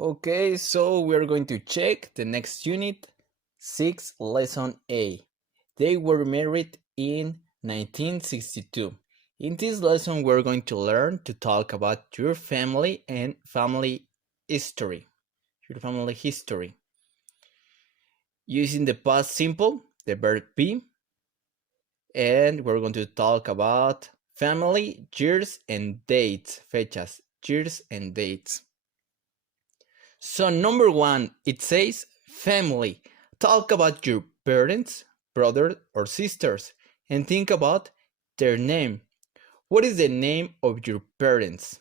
Okay, so we're going to check the next unit, 6, lesson A. They were married in 1962. In this lesson, we're going to learn to talk about your family and family history. Your family history. Using the past simple, the verb be, and we're going to talk about family, years, and dates, fechas, years and dates. So number 1, it says family. Talk about your parents, brothers or sisters, and think about their name. What is the name of your parents?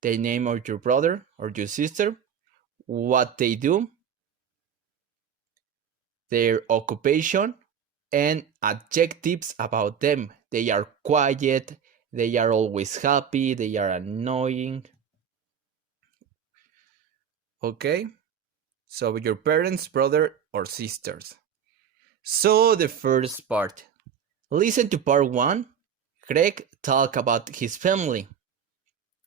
The name of your brother or your sister? What they do? Their occupation? And adjectives about them. They are quiet, they are always happy, they are annoying. Okay? So your parents, brother or sisters. So the first part. Listen to part 1. Greg talk about his family.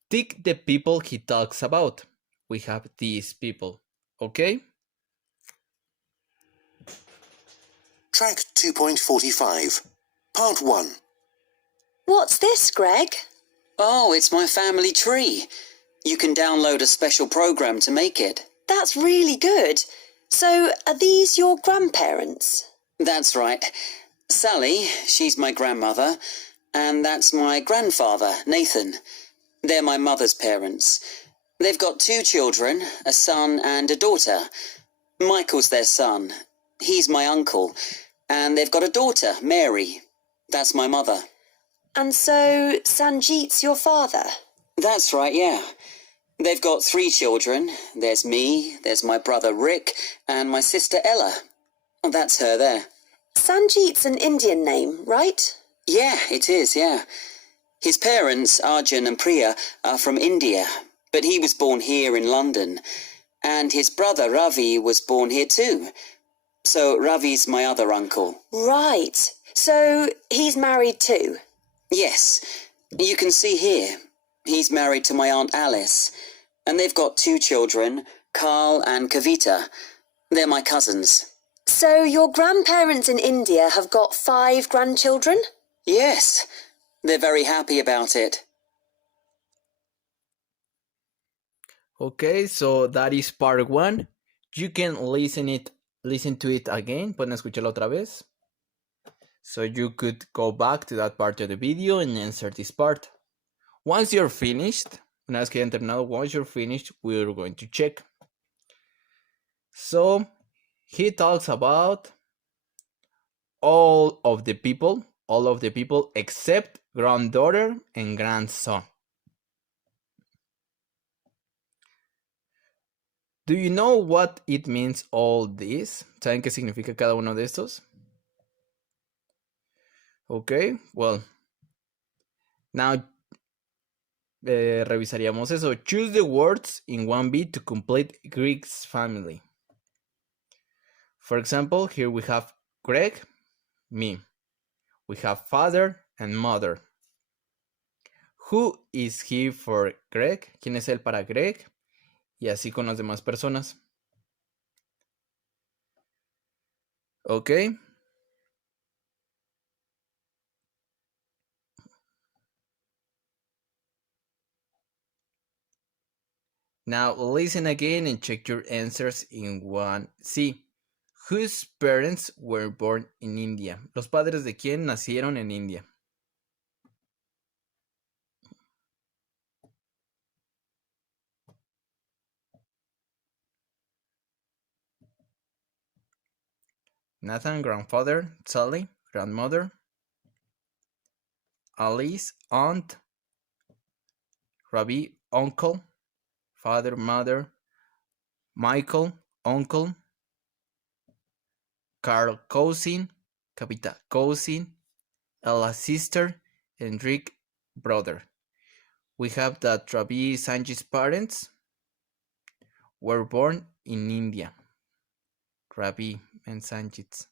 Tick the people he talks about. We have these people. Okay? Track 2.45, Part 1. What's this, Greg? Oh, it's my family tree. You can download a special program to make it. That's really good. So, are these your grandparents? That's right. Sally, she's my grandmother, and that's my grandfather, Nathan. They're my mother's parents. They've got 2 children, a son and a daughter. Michael's their son. He's my uncle. And they've got a daughter, Mary. That's my mother. And so, Sanjeet's your father? That's right, yeah. They've got 3 children. There's me, there's my brother Rick, and my sister Ella. That's her there. Sanjeet's an Indian name, right? Yeah, it is, yeah. His parents, Arjun and Priya, are from India, but he was born here in London. And his brother Ravi was born here too. So Ravi's my other uncle. Right. So, he's married too? Yes. You can see here. He's married to my Aunt Alice. And they've got 2 children, Carl and Kavita. They're my cousins. So, your grandparents in India have got 5 grandchildren? Yes. They're very happy about it. Okay, so that is part 1. You can listen to it again. Pueden escucharlo otra vez. So you could go back to that part of the video and answer this part. Once you're finished, una vez que hayan terminado, once you're finished, we're going to check. So he talks about all of the people except granddaughter and grandson. Do you know what it means, all this? ¿Saben qué significa cada uno de estos? Okay, well, now revisaríamos eso. Choose the words in 1B to complete Greg's family. For example, here we have Greg, me. We have father and mother. Who is he for Greg? ¿Quién es él para Greg? Y así con las demás personas. Okay. Now listen again and check your answers in 1C. Whose parents were born in India? Los padres de quién nacieron en India. Nathan, grandfather. Sally, grandmother. Alice, aunt. Ravi, uncle. Father, mother. Michael, uncle. Carl, cousin. Kavita, cousin. Ella, sister. And Rick, brother. We have that Ravi Sanji's parents were born in India. Ravi and Sanjit.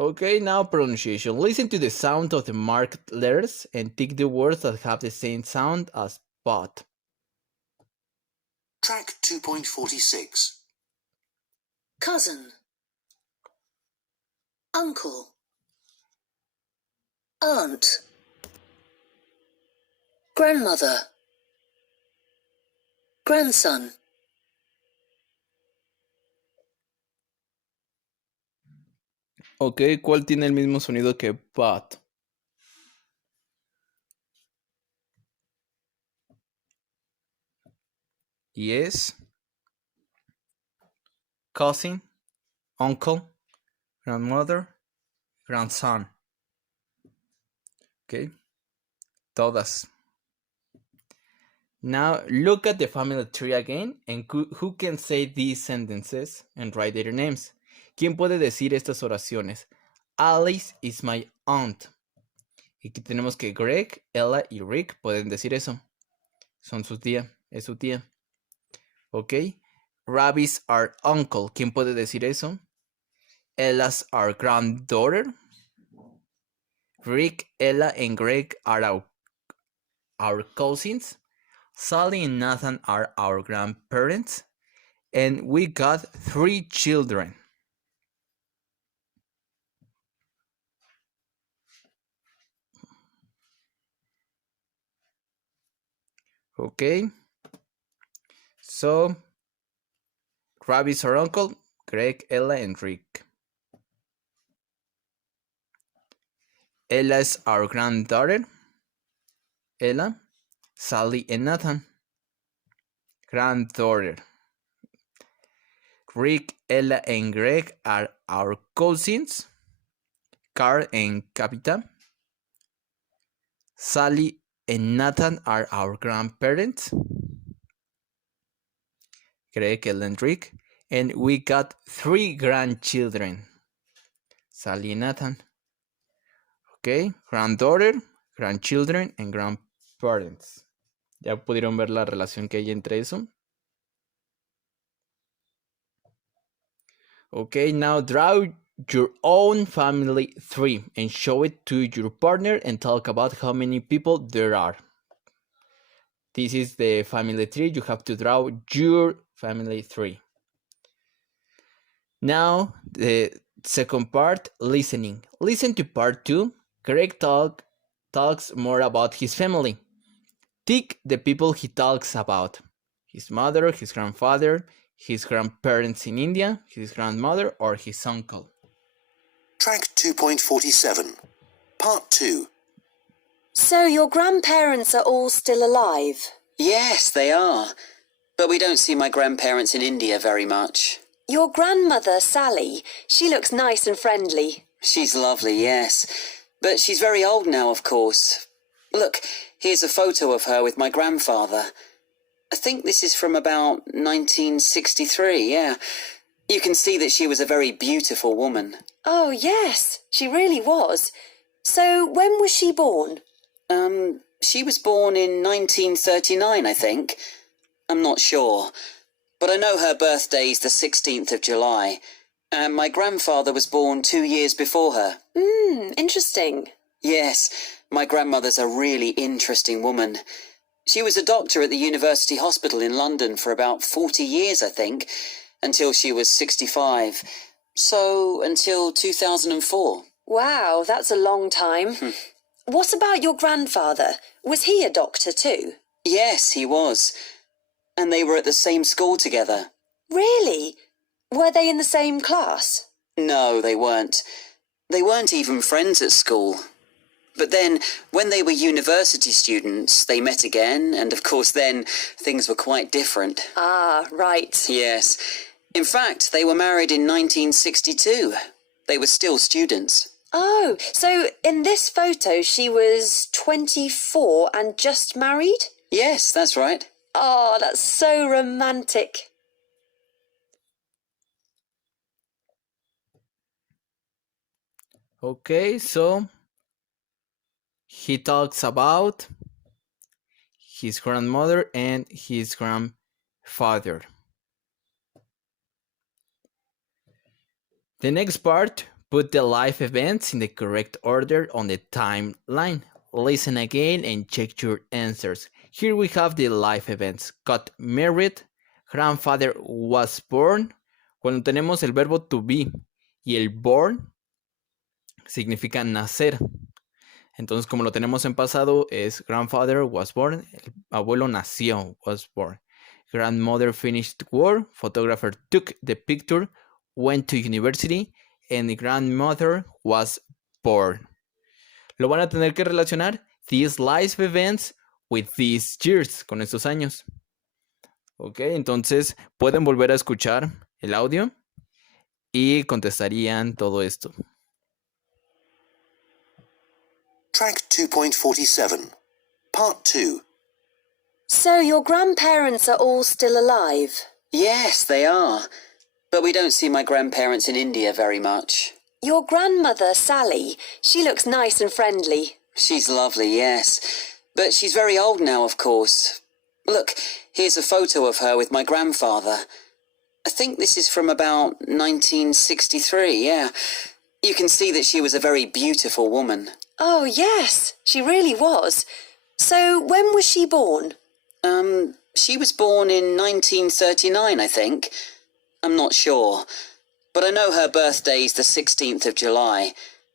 Okay, now pronunciation. Listen to the sound of the marked letters and tick the words that have the same sound as pot. Track 2.46. Cousin, uncle, aunt, grandmother, grandson. Ok, ¿cuál tiene el mismo sonido que pot? Yes. Cousin, uncle, grandmother, grandson. Ok, todas. Now look at the family tree again and who can say these sentences and write their names. ¿Quién puede decir estas oraciones? Alice is my aunt. Y aquí tenemos que Greg, Ella y Rick pueden decir eso. Son su tía, es su tía. Ok. Ravi's our uncle. ¿Quién puede decir eso? Ella's our granddaughter. Rick, Ella, and Greg are our cousins. Sally and Nathan are our grandparents. And we got 3 children. Okay. So, Ravi's our uncle, Greg, Ella, and Rick. Ella's our granddaughter. Ella, Sally, and Nathan. Granddaughter. Rick, Ella, and Greg are our cousins. Carl and Capita. Sally and Nathan are our grandparents. Greg, Ella, and Rick. And we got 3 grandchildren. Sally and Nathan. Okay, granddaughter, grandchildren, and grandparents. ¿Ya pudieron ver la relación que hay entre eso? Okay, now draw your own family tree and show it to your partner and talk about how many people there are. This is the family tree. You have to draw your family tree. Now, the second part, listening. Listen to part 2. Greg talks more about his family. Tick the people he talks about. His mother, his grandfather, his grandparents in India, his grandmother, or his uncle. Track 2.47. Part 2. So your grandparents are all still alive? Yes, they are. But we don't see my grandparents in India very much. Your grandmother, Sally, she looks nice and friendly. She's lovely, yes. But she's very old now, of course. Look, here's a photo of her with my grandfather. I think this is from about 1963, yeah. You can see that she was a very beautiful woman. Oh, yes, she really was. So when was she born? She was born in 1939, I think. I'm not sure. But I know her birthday's the 16th of July. And my grandfather was born 2 years before her. Interesting. Yes, my grandmother's a really interesting woman. She was a doctor at the University Hospital in London for about 40 years, I think, until she was 65. So, until 2004. Wow, that's a long time. What about your grandfather? Was he a doctor too? Yes, he was. And they were at the same school together. Really? Were they in the same class? No, they weren't. They weren't even friends at school. But then, when they were university students, they met again, and of course then, things were quite different. Ah, right. Yes. In fact, they were married in 1962. They were still students. Oh, so in this photo she was 24 and just married? Yes, that's right. Oh, that's so romantic. Okay, so he talks about his grandmother and his grandfather. The next part, Put the life events in the correct order on the timeline. Listen again and check your answers. Here we have the life events. Got married, grandfather was born. Cuando tenemos el verbo to be y el born significa nacer. Entonces, como lo tenemos en pasado, es grandfather was born, el abuelo nació, was born. Grandmother finished work, photographer took the picture, went to university, and the grandmother was born. Lo van a tener que relacionar these life events with these years, con estos años. Ok, entonces pueden volver a escuchar el audio y contestarían todo esto. Track 2.47. Part 2. So your grandparents are all still alive? Yes, they are. But we don't see my grandparents in India very much. Your grandmother, Sally, she looks nice and friendly. She's lovely, yes. But she's very old now, of course. Look, here's a photo of her with my grandfather. I think this is from about 1963, yeah. You can see that she was a very beautiful woman. Oh, yes, she really was. So when was she born? She was born in 1939, I think. I'm not sure. But I know her birthday's the 16th of July.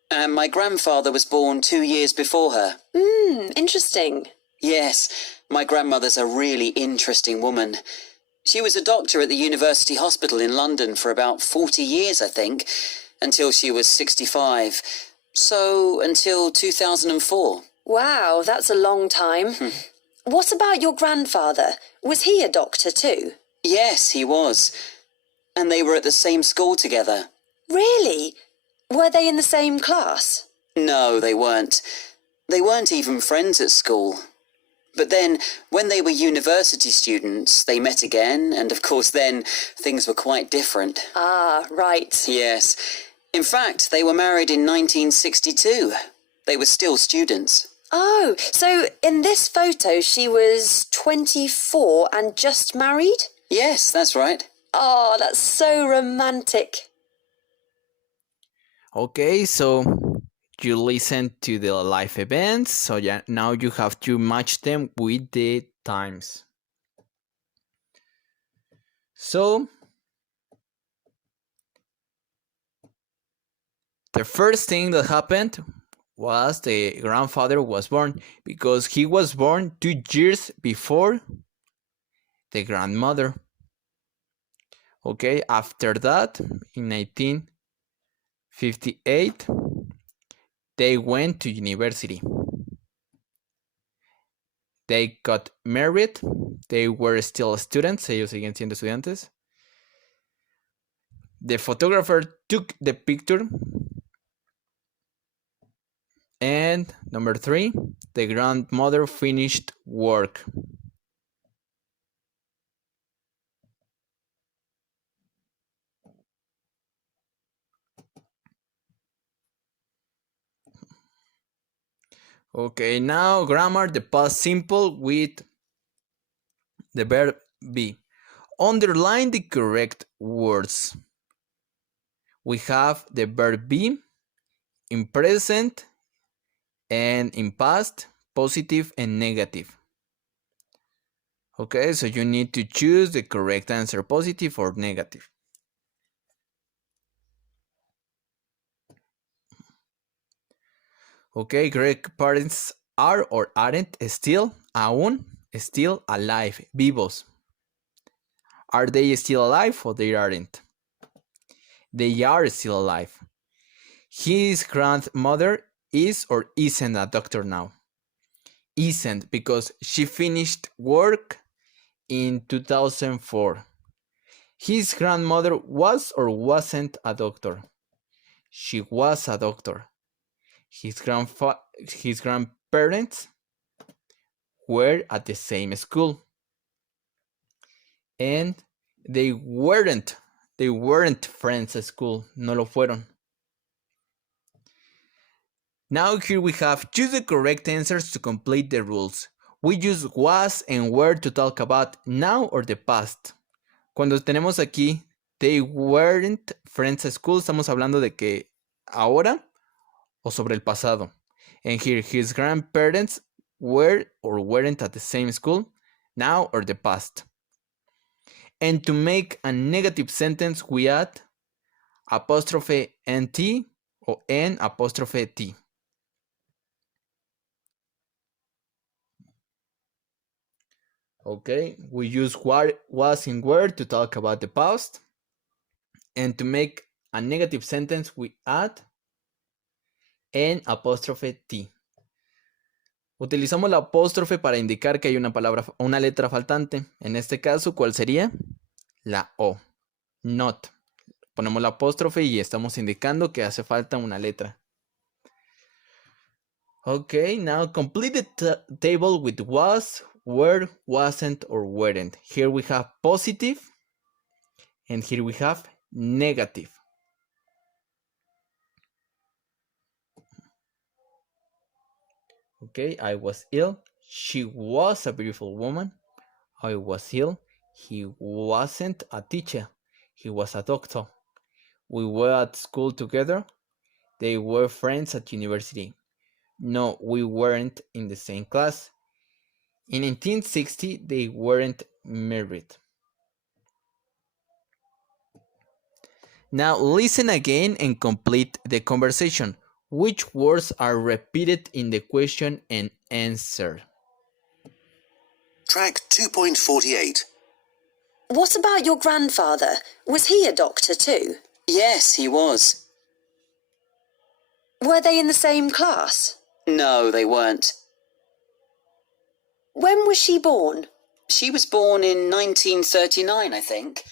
And my grandfather was born 2 years before her. Interesting. Yes, my grandmother's a really interesting woman. She was a doctor at the University Hospital in London for about 40 years, I think, until she was 65. So, until 2004. Wow, that's a long time. What about your grandfather? Was he a doctor too? Yes, he was. And they were at the same school together. Really? Were they in the same class? No, they weren't. They weren't even friends at school. But then, when they were university students, they met again, and of course then, things were quite different. Ah, right. Yes. In fact, they were married in 1962. They were still students. Oh, so in this photo she was 24 and just married? Yes, that's right. Oh, that's so romantic. Okay, so you listen to the live events, so yeah, now you have to match them with the times. So the first thing that happened was the grandfather was born, because he was born 2 years before the grandmother. Okay, after that, in 1958, they went to university. They got married. They were still students. Ellos siguen siendo estudiantes. The photographer took the picture. And number 3, the grandmother finished work. Okay, now grammar, the past simple with the verb be. Underline the correct words. We have the verb be in present and in past, positive and negative. Okay, so you need to choose the correct answer, positive or negative. Okay, grandparents are or aren't still, aún, still alive, vivos. Are they still alive or they aren't? They are still alive. His grandmother is or isn't a doctor now? Isn't, because she finished work in 2004. His grandmother was or wasn't a doctor? She was a doctor. His grandparents were at the same school. And they weren't friends at school. No lo fueron. Now here we have choose the correct answers to complete the rules. We use was and were to talk about now or the past. Cuando tenemos aquí they weren't friends at school, estamos hablando de que ahora o sobre el pasado. And here, his grandparents were or weren't at the same school, now or the past. And to make a negative sentence, we add apostrophe nt o n apostrophe t. Okay, we use was and were to talk about the past. And to make a negative sentence, we add n apóstrofe t. Utilizamos la apóstrofe para indicar que hay una letra faltante. En este caso, ¿cuál sería? La O. Not. Ponemos la apóstrofe y estamos indicando que hace falta una letra. Okay, now complete the table with was, were, wasn't, or weren't. Here we have positive, and here we have negative. Okay, I was ill. She was a beautiful woman. I was ill. He wasn't a teacher. He was a doctor. We were at school together. They were friends at university. No, we weren't in the same class. In 1960, they weren't married. Now listen again and complete the conversation. Which words are repeated in the question and answer? Track 2.48. What about your grandfather? Was he a doctor too? Yes, he was. Were they in the same class? No, they weren't. When was she born? She was born in 1939, I think.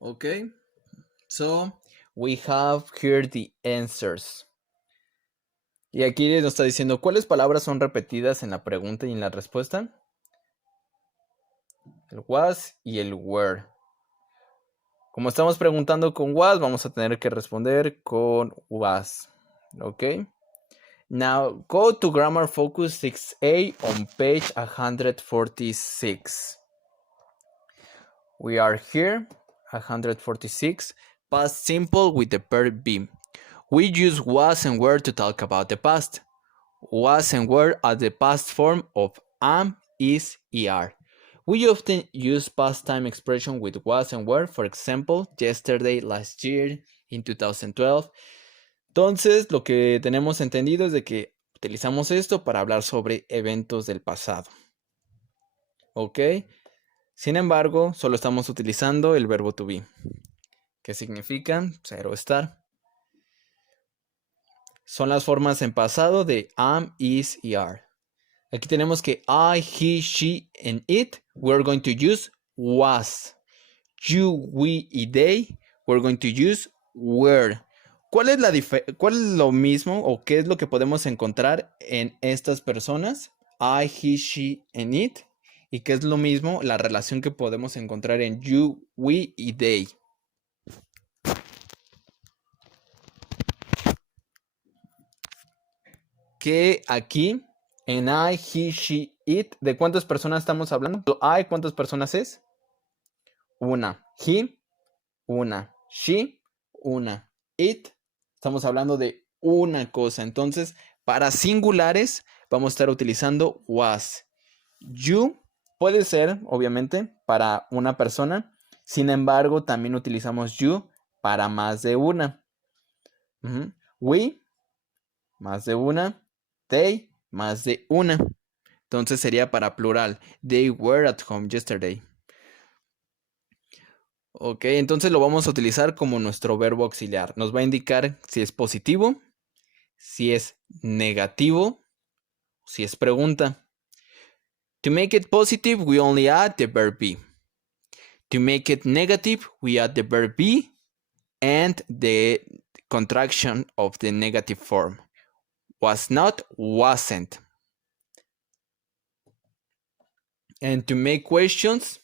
Okay, so we have here the answers. Y aquí nos está diciendo cuáles palabras son repetidas en la pregunta y en la respuesta. El was y el were. Como estamos preguntando con was, vamos a tener que responder con was. Okay. Now go to Grammar Focus 6A on page 146. We are here, 146. Past simple with the verb be. We use was and were to talk about the past. Was and were are the past form of am, is, er. We often use past time expression with was and were, for example, yesterday, last year, in 2012. Entonces, lo que tenemos entendido es de que utilizamos esto para hablar sobre eventos del pasado. ¿Ok? Sin embargo, solo estamos utilizando el verbo to be, que significa ser o estar. Son las formas en pasado de am, is y are. Aquí tenemos que I, he, she, and it, we're going to use was. You, we y they, we're going to use were. ¿Cuál es lo mismo o qué es lo que podemos encontrar en estas personas? I, he, she, and it. ¿Y qué es lo mismo? La relación que podemos encontrar en you, we y they. Que aquí en I, he, she, it, ¿de cuántas personas estamos hablando? I, ¿cuántas personas es? Una. He, una. She, una. It, estamos hablando de una cosa. Entonces, para singulares, vamos a estar utilizando was. You puede ser, obviamente, para una persona. Sin embargo, también utilizamos you para más de una. We, más de una. They, más de una. Entonces sería para plural. They were at home yesterday. Ok, entonces lo vamos a utilizar como nuestro verbo auxiliar. Nos va a indicar si es positivo, si es negativo, si es pregunta. To make it positive, we only add the verb be. To make it negative, we add the verb be and the contraction of the negative form. Was not, wasn't. And to make questions,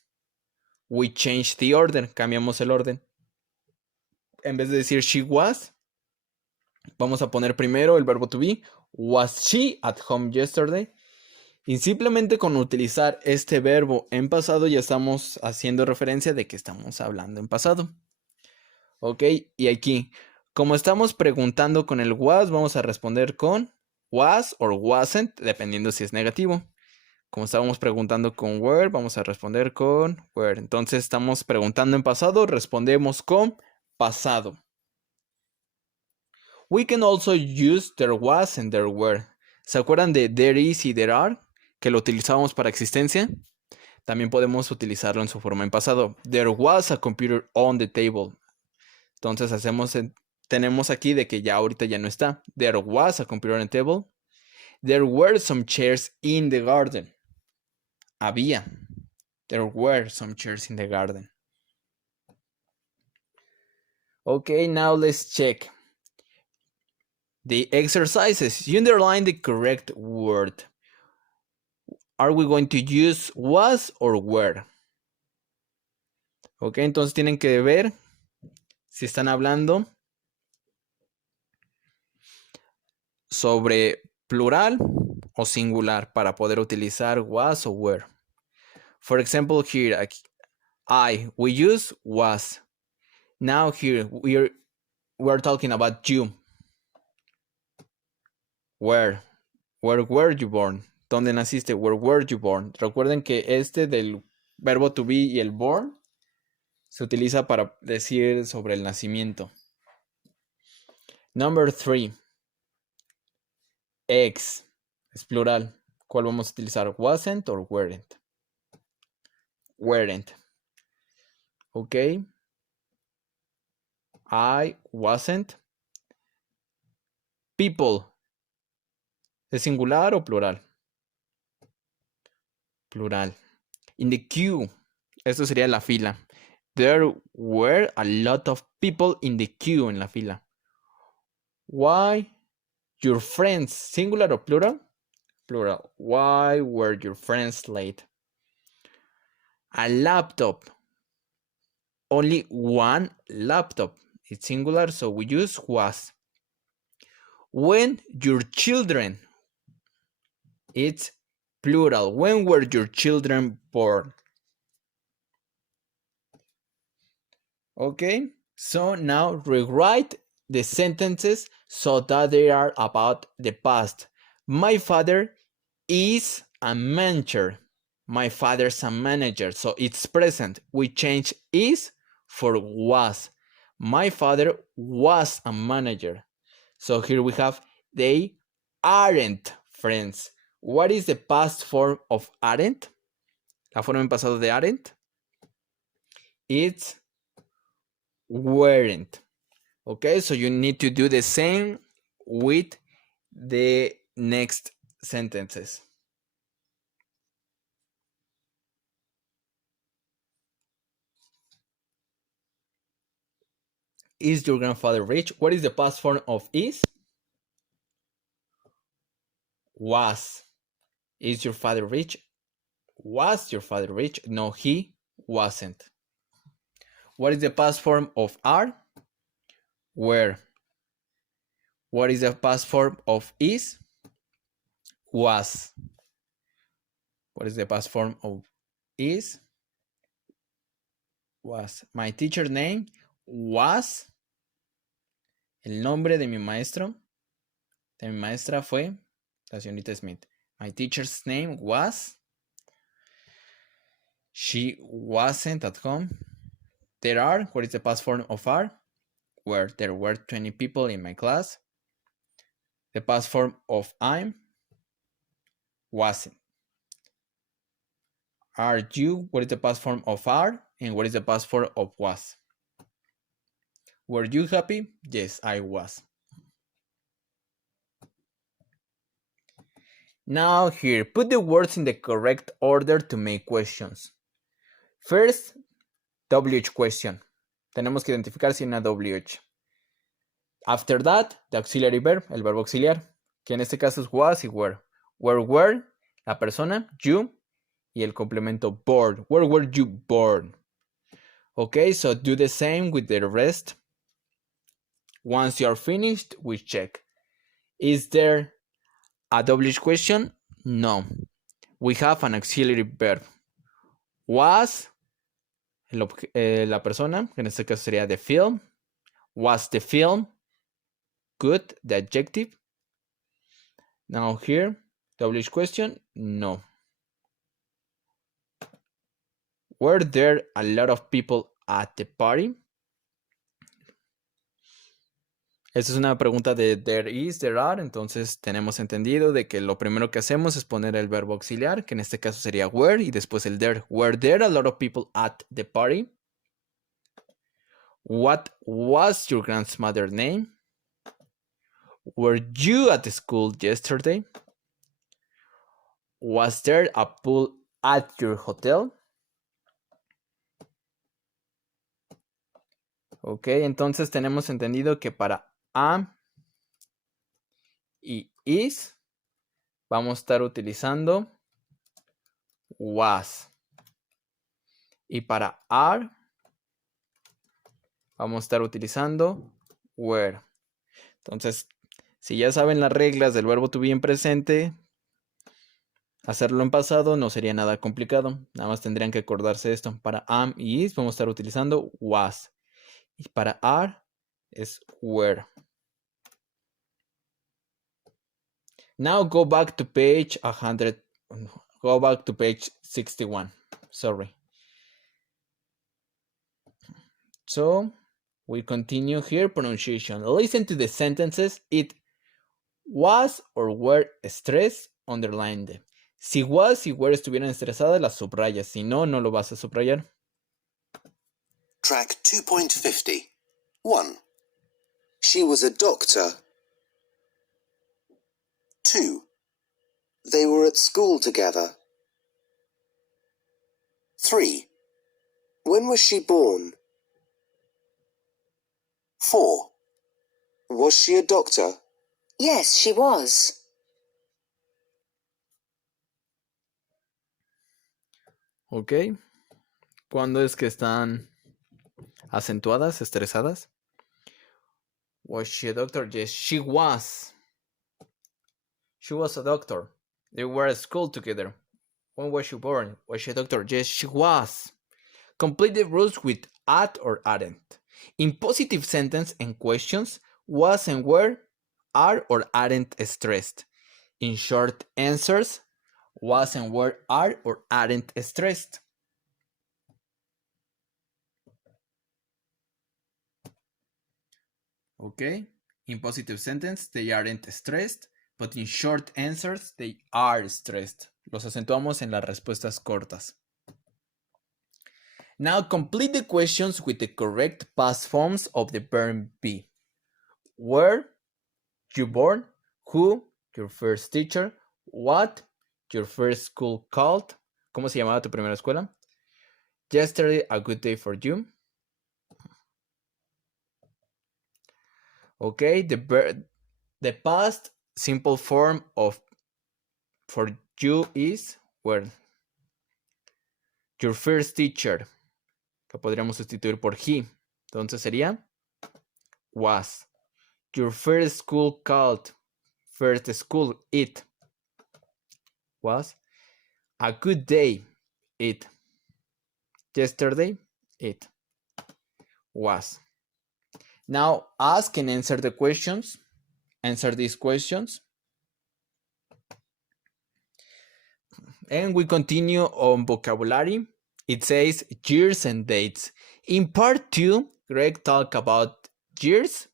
we change the order. Cambiamos el orden. En vez de decir she was, vamos a poner primero el verbo to be. Was she at home yesterday? Y simplemente con utilizar este verbo en pasado ya estamos haciendo referencia de que estamos hablando en pasado. Ok, y aquí, como estamos preguntando con el was, vamos a responder con was or wasn't, dependiendo si es negativo. Como estábamos preguntando con were, vamos a responder con were. Entonces estamos preguntando en pasado, respondemos con pasado. We can also use there was and there were. ¿Se acuerdan de there is y there are? Que lo utilizábamos para existencia. También podemos utilizarlo en su forma en pasado. There was a computer on the table. Entonces tenemos aquí de que ya ahorita ya no está. There was a computer on the table. There were some chairs in the garden. Había. There were some chairs in the garden. Okay, now let's check the exercises. You underline the correct word. Are we going to use was or were? Ok, entonces tienen que ver si están hablando sobre plural o singular para poder utilizar was o were. For example, here, we use was. Now here, we're talking about you. Where were you born? ¿Dónde naciste? Where were you born? Recuerden que este del verbo to be y el born se utiliza para decir sobre el nacimiento. Number 3. Ex. Es plural. ¿Cuál vamos a utilizar? Wasn't or weren't? Weren't. Ok. I wasn't. People. ¿Es singular o plural? Plural. In the queue. Esto sería la fila. There were a lot of people in the queue, en la fila. Why your friends, singular o plural? Plural. Why were your friends late? A laptop. Only one laptop. It's singular, so we use was. When your children. It's plural. When were your children born? Okay, so now rewrite the sentences so that they are about the past. My father is a manager. My father's a manager. So it's present. We change is for was. My father was a manager. So here we have they aren't friends. What is the past form of aren't? La forma en pasado de aren't? It's weren't. Okay, so you need to do the same with the next sentences. Is your grandfather rich? What is the past form of is? Was. Is your father rich? Was your father rich? No, he wasn't. What is the past form of are? Were. What is the past form of is? Was. What is the past form of is? Was. My teacher's name was. El nombre de mi maestro, de mi maestra fue la señorita Smith. My teacher's name was. She wasn't at home. There are. What is the past form of are? Where there were 20 people in my class. The past form of I'm. Wasn't. Are you? What is the past form of are? And what is the past form of was? Were you happy? Yes, I was. Now here, put the words in the correct order to make questions. First, WH question. Tenemos que identificar si hay una WH. After that, the auxiliary verb, el verbo auxiliar, que en este caso es was y were. Were, la persona, you, y el complemento born. Where were you born? Okay, so do the same with the rest. Once you are finished, we check. Is there a WH question? No. We have an auxiliary verb. Was, la persona, que en este caso sería the film. Was the film good? The adjective. Now here, WH question, no. Were there a lot of people at the party? Esta es una pregunta de there is, there are, entonces tenemos entendido de que lo primero que hacemos es poner el verbo auxiliar, que en este caso sería were, y después el there. Were there a lot of people at the party? What was your grandmother's name? Were you at school yesterday? Was there a pool at your hotel? Ok, entonces tenemos entendido que para am y is vamos a estar utilizando was. Y para are vamos a estar utilizando were. Entonces, si ya saben las reglas del verbo to be en presente, hacerlo en pasado no sería nada complicado. Nada más tendrían que acordarse de esto. Para am y is vamos a estar utilizando was. Y para are es were. Now go back to page 100. Go back to page 61. Sorry. So we continue here. Pronunciation. Listen to the sentences. It was or were stressed. Underlined. Si was y were estuvieran estresadas, las subrayas. Si no, no lo vas a subrayar. Track 2.50. 1. She was a doctor. 2. They were at school together. 3. When was she born? 4. Was she a doctor? Yes, she was. Ok. ¿Cuándo es que están acentuadas, estresadas? Was she a doctor? Yes, she was. She was a doctor. They were at school together. When was she born? Was she a doctor? Yes, she was. Complete the rules with at or aren't. In positive sentence and questions, was and were, are or aren't stressed. In short answers, was and were, are or aren't stressed. Okay, in positive sentence, they aren't stressed, but in short answers, they are stressed. Los acentuamos en las respuestas cortas. Now complete the questions with the correct past forms of the verb be. Where, you born, who, your first teacher, what, your first school called, ¿cómo se llamaba tu primera escuela? Yesterday, a good day for you. Okay, the past simple form of for you is where. Your first teacher, que podríamos sustituir por he. Entonces sería was. Your first school called. First school, it. Was. A good day, it. Yesterday, it. Was. Now ask and answer the questions. Answer these questions. And we continue on vocabulary. It says years and dates. In part 2, Greg talked about years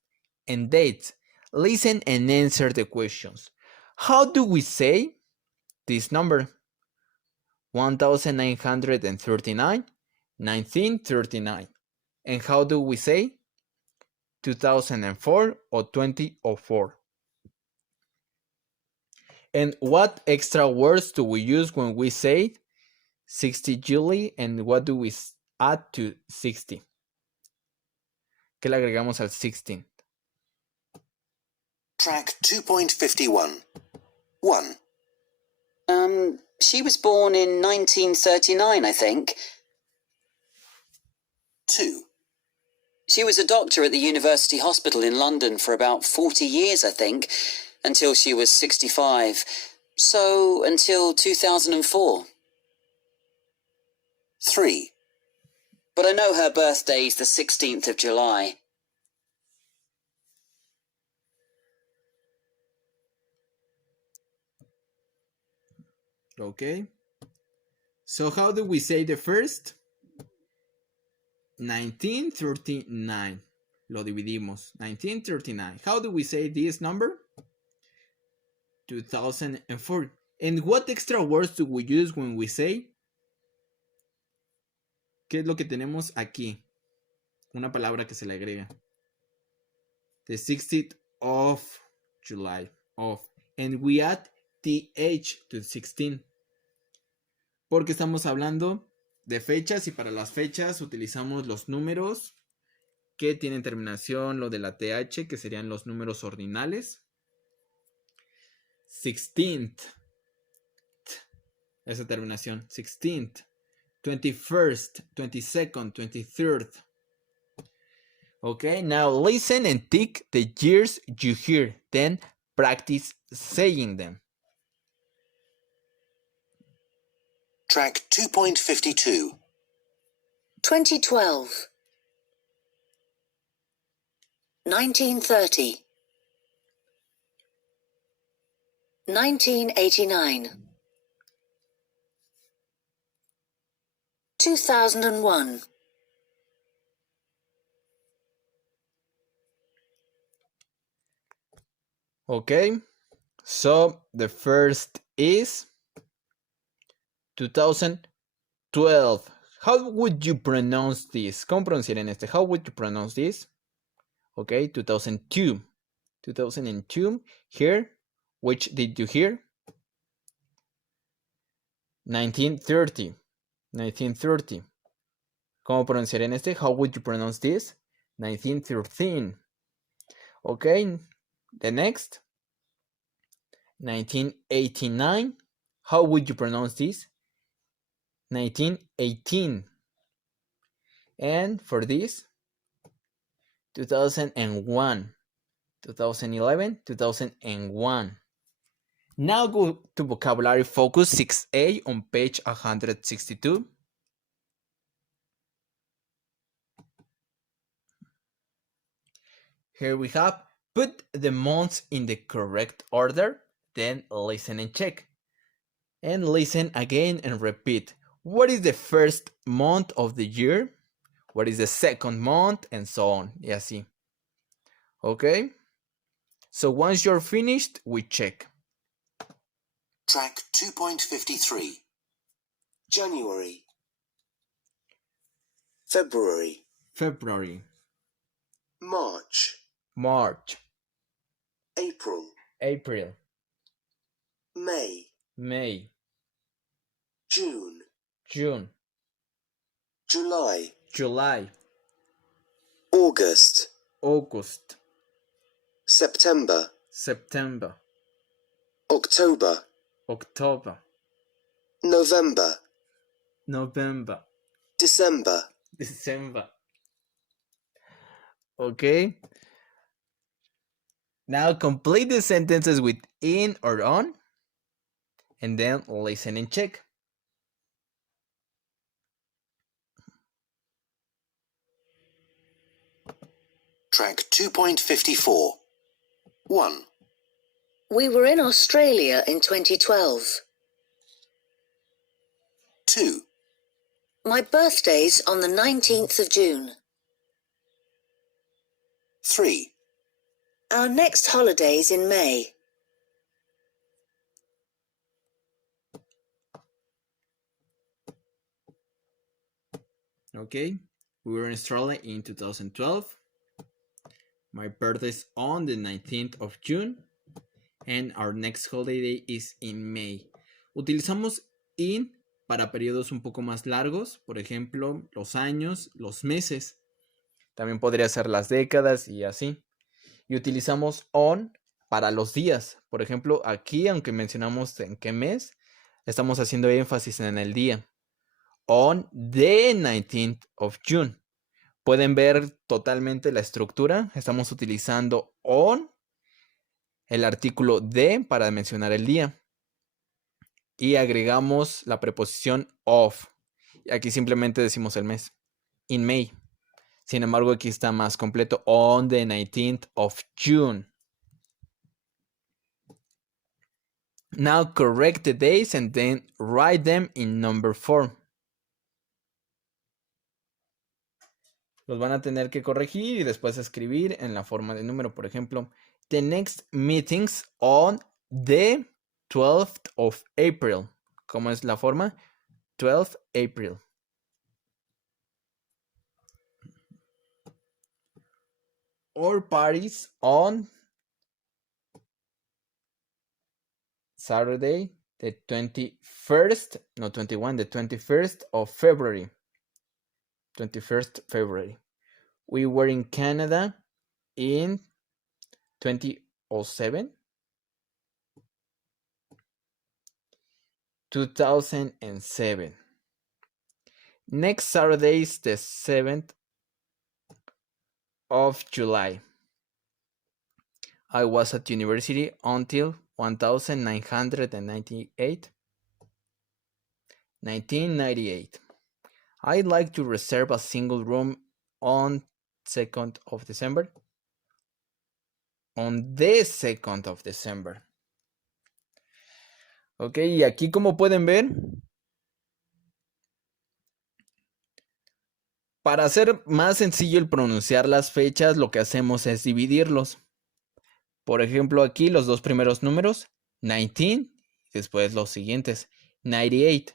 and dates. Listen and answer the questions. How do we say this number? 1939, 1939. And how do we say 2004 or 2004? And what extra words do we use when we say 60 July, and what do we add to 60? ¿Qué le agregamos al 16? Track 2.51. 1. She was born in 1939, I think. 2. She was a doctor at the University Hospital in London for about 40 years, I think, until she was 65. So, until 2004. 3. But I know her birthday's the 16th of July. Okay. So how do we say the first? 1939. Lo dividimos. 1939. How do we say this number? 2004. And what extra words do we use when we say? ¿Qué es lo que tenemos aquí? Una palabra que se le agrega. The 16th of July. Of. And we add th to 16. Porque estamos hablando de fechas y para las fechas utilizamos los números que tienen terminación, lo de la th, que serían los números ordinales. 16th. Esa terminación. 16th. 21st. 22nd. 23rd. Okay, now listen and tick the years you hear. Then practice saying them. Track 2.52. 2012. 1930. 1989. 2001. Okay, so the first is 2012. How would you pronounce this? ¿Cómo pronunciarían este? How would you pronounce this? Okay, 2002. 2002. Here, which did you hear? 1930. 1930. ¿Cómo pronunciarían este? How would you pronounce this? 1913. Okay, the next. 1989. How would you pronounce this? 1918. And for this, 2001. 2011, 2001. Now go to vocabulary focus 6A on page 162. Here we have, put the months in the correct order, then listen and check. And listen again and repeat. What is the first month of the year? What is the second month? And so on. Y así. Okay? So once you're finished, we check. Track 2.53. January. February. February. March. March. April. April. May. May. June. June. July. July. August. August. September. September. October. October. November. November. December. December. Okay. Now complete the sentences with in or on, and then listen and check. Track 2.54. 1. We were in Australia in 2012. 2. My birthday's on the 19th of June. 3. Our next holiday's in May. Okay. We were in Australia in 2012. My birthday's on the 19th of June. And our next holiday is in May. Utilizamos in para periodos un poco más largos. Por ejemplo, los años, los meses. También podría ser las décadas y así. Y utilizamos on para los días. Por ejemplo, aquí, aunque mencionamos en qué mes, estamos haciendo énfasis en el día. On the 19th of June. Pueden ver totalmente la estructura. Estamos utilizando on, el artículo de para mencionar el día. Y agregamos la preposición of. Aquí simplemente decimos el mes. In May. Sin embargo, aquí está más completo. On the 19th of June. Now correct the days and then write them in number form. Los van a tener que corregir y después escribir en la forma de número. Por ejemplo, the next meetings on the 12th of April. ¿Cómo es la forma? 12th April. Or parties on Saturday, the 21st, no 21, the 21st of February. 21st February. We were in Canada in 2007. 2007. Next Saturday is the 7th of July. I was at university until 1998. 1998. I'd like to reserve a single room on 2nd of December. On the 2nd of December. Ok, y aquí como pueden ver, para hacer más sencillo el pronunciar las fechas, lo que hacemos es dividirlos. Por ejemplo, aquí los dos primeros números, 19, después los siguientes, 98.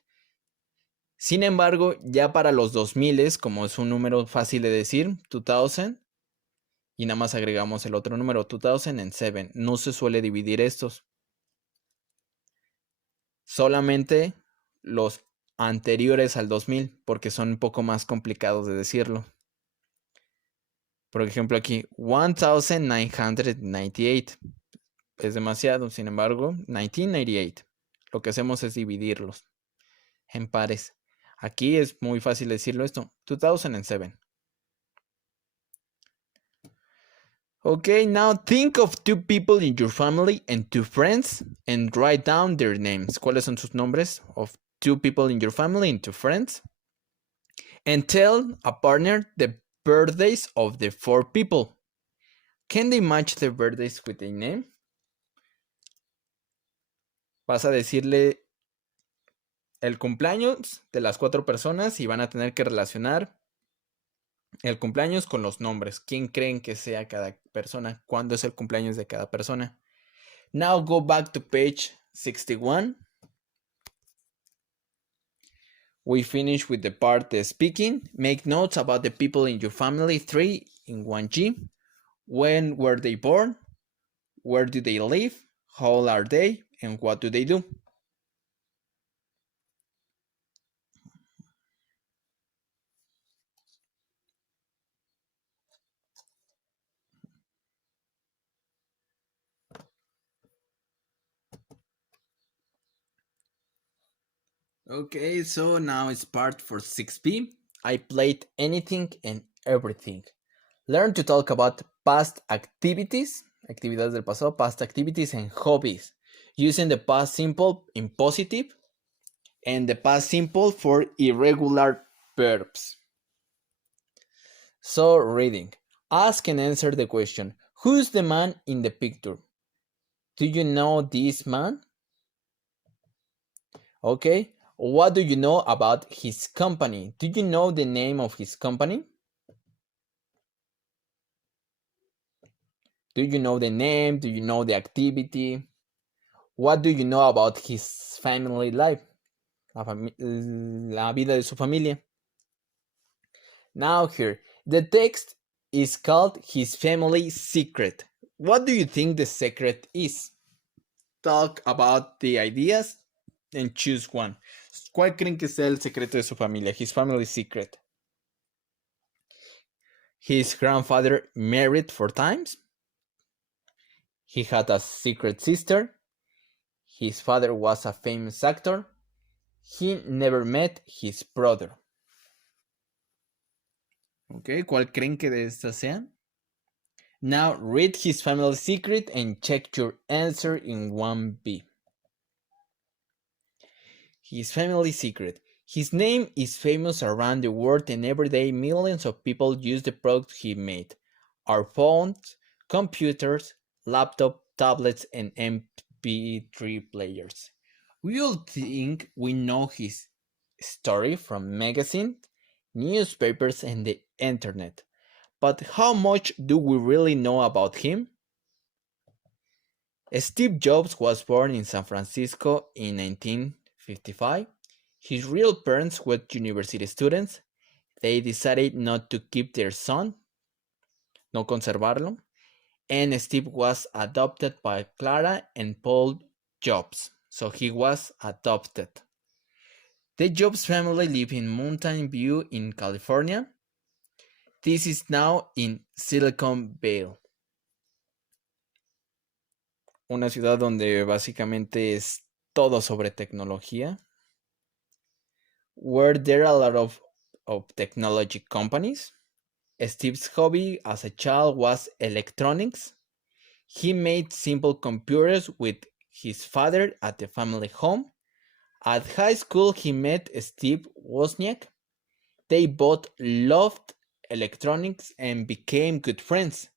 Sin embargo, ya para los 2000, como es un número fácil de decir, 2000, y nada más agregamos el otro número, 2007. No se suele dividir estos. Solamente los anteriores al 2000, porque son un poco más complicados de decirlo. Por ejemplo, aquí, 1998. Es demasiado, sin embargo, 1998. Lo que hacemos es dividirlos en pares. Aquí es muy fácil decirlo esto, 2007. Okay, now think of two people in your family and two friends and write down their names. ¿Cuáles son sus nombres? Of two people in your family and two friends. And tell a partner the birthdays of the four people. Can they match their birthdays with a name? Vas a decirle el cumpleaños de las cuatro personas y van a tener que relacionar el cumpleaños con los nombres. ¿Quién creen que sea cada persona? ¿Cuándo es el cumpleaños de cada persona? Now go back to page 61. We finish with the part speaking. Make notes about the people in your family. 3 in 1G. When were they born? Where do they live? How old are they? And what do they do? Okay, so now it's part for 6B. I played anything and everything. Learn to talk about past activities, actividades del pasado, past activities and hobbies, using the past simple in positive and the past simple for irregular verbs. So, reading. Ask and answer the question. Who's the man in the picture? Do you know this man? Okay. What do you know about his company? Do you know the name of his company? Do you know the name? Do you know the activity? What do you know about his family life? La vida de su familia. Now here, the text is called His Family Secret. What do you think the secret is? Talk about the ideas and choose one. ¿Cuál creen que sea el secreto de su familia? His family secret. His grandfather married 4 times. He had a secret sister. His father was a famous actor. He never met his brother. Okay, ¿cuál creen que de estas sean? Now read his family secret and check your answer in 1B. His family secret. His name is famous around the world and every day millions of people use the products he made. Our phones, computers, laptops, tablets, and MP3 players. We all think we know his story from magazines, newspapers, and the internet. But how much do we really know about him? Steve Jobs was born in San Francisco in 1955. His real parents were university students. They decided not to keep their son, no conservarlo, and Steve was adopted by Clara and Paul Jobs, so he was adopted. The Jobs family lived in Mountain View in California. This is now in Silicon Valley, una ciudad donde básicamente es todo sobre tecnología, where there are a lot of technology companies. Steve's hobby as a child was electronics. He made simple computers with his father at the family home. At high school, he met Steve Wozniak. They both loved electronics and became good friends.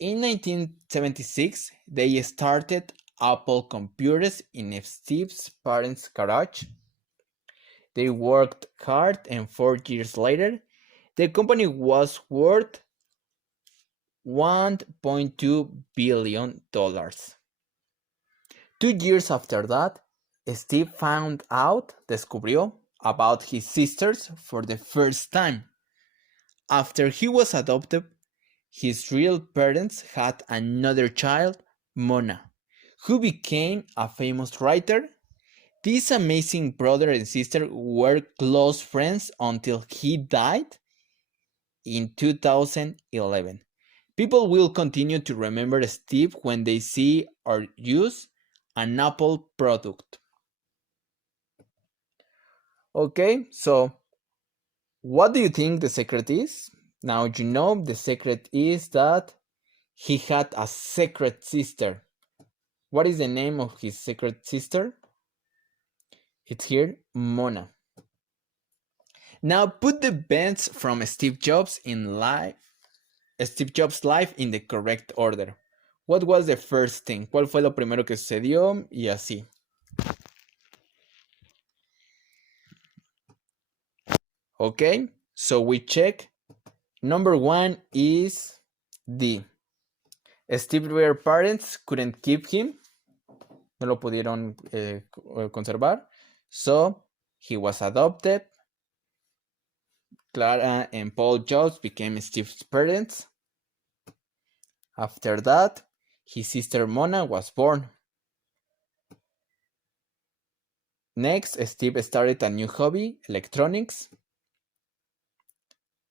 In 1976, they started Apple Computers in Steve's parents' garage. They worked hard, and 4 years later, the company was worth $1.2 billion. 2 years after that, Steve found out, descubrió, about his sisters for the first time. After he was adopted, his real parents had another child, Mona, who became a famous writer. This amazing brother and sister were close friends until he died in 2011. People will continue to remember Steve when they see or use an Apple product. Okay, so what do you think the secret is? Now you know the secret is that he had a secret sister. What is the name of his secret sister? It's here, Mona. Now put the events from Steve Jobs' life in the correct order. What was the first thing? ¿Cuál fue lo primero que sucedió? Y así. Okay, so we check. Number 1 is D. Steve's real parents couldn't keep him. No lo pudieron conservar. So he was adopted. Clara and Paul Jobs became Steve's parents. After that, his sister Mona was born. Next, Steve started a new hobby, electronics.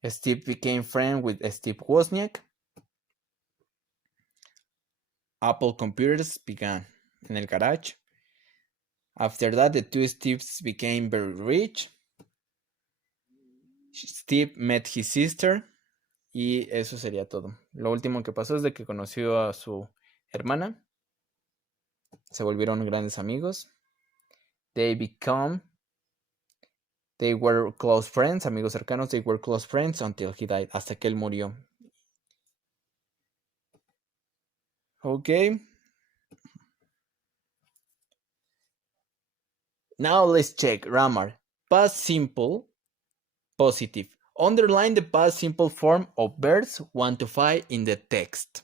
Steve became friends with Steve Wozniak. Apple Computers began in el garage. After that, the two Steves became very rich. Steve met his sister y eso sería todo. Lo último que pasó es de que conoció a su hermana. Se volvieron grandes amigos. They were close friends, amigos cercanos. They were close friends until he died, hasta que él murió. Okay. Now let's check grammar. Past simple, positive. Underline the past simple form of verbs 1 to 5 in the text.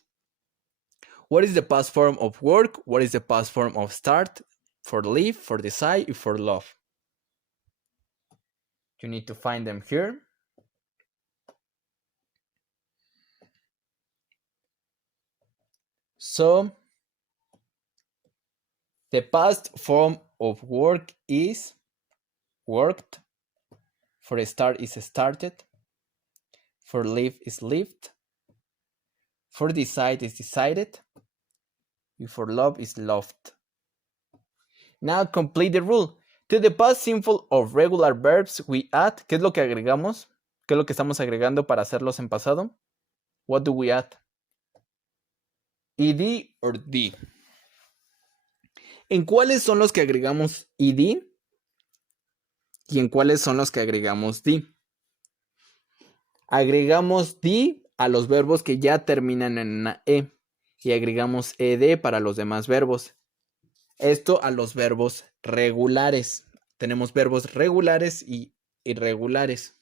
What is the past form of work? What is the past form of start? For live, for decide, and for love. You need to find them here. So, the past form of work is worked. For start is started. For live is lived. For decide is decided. And for love is loved. Now complete the rule. To the past simple of regular verbs we add. ¿Qué es lo que agregamos? ¿Qué es lo que estamos agregando para hacerlos en pasado? What do we add? ed or d. ¿En cuáles son los que agregamos ed? ¿Y en cuáles son los que agregamos d? Agregamos d a los verbos que ya terminan en una e y agregamos ed para los demás verbos. Esto a los verbos regulares. Tenemos verbos regulares y irregulares.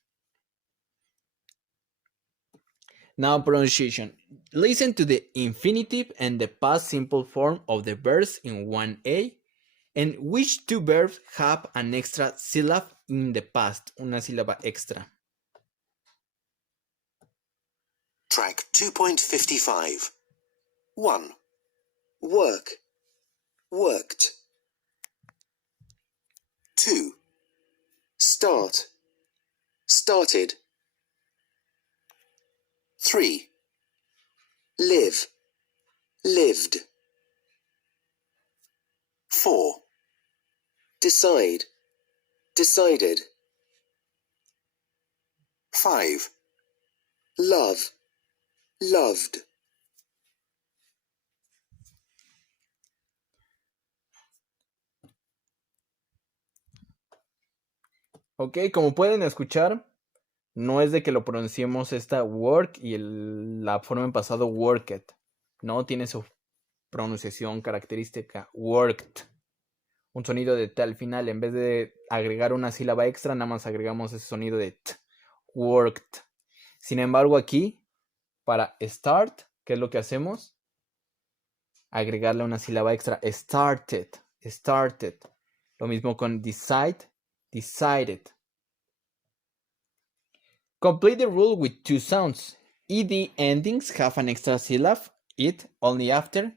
Now pronunciation. Listen to the infinitive and the past simple form of the verbs in 1A and which two verbs have an extra syllable in the past, una sílaba extra. Track 2.55. 1. Work. Worked. 2. Start. Started. 3. Live. Lived. 4. Decide. Decided. 5. Love. Loved. Ok, como pueden escuchar, no es de que lo pronunciemos esta work y la forma en pasado worked. No, tiene su pronunciación característica, worked. Un sonido de T al final. En vez de agregar una sílaba extra, nada más agregamos ese sonido de T. Worked. Sin embargo, aquí, para start, ¿qué es lo que hacemos? Agregarle una sílaba extra. Started. Started. Lo mismo con decide. Decided. Complete the rule with two sounds. ED endings have an extra syllable. It only after.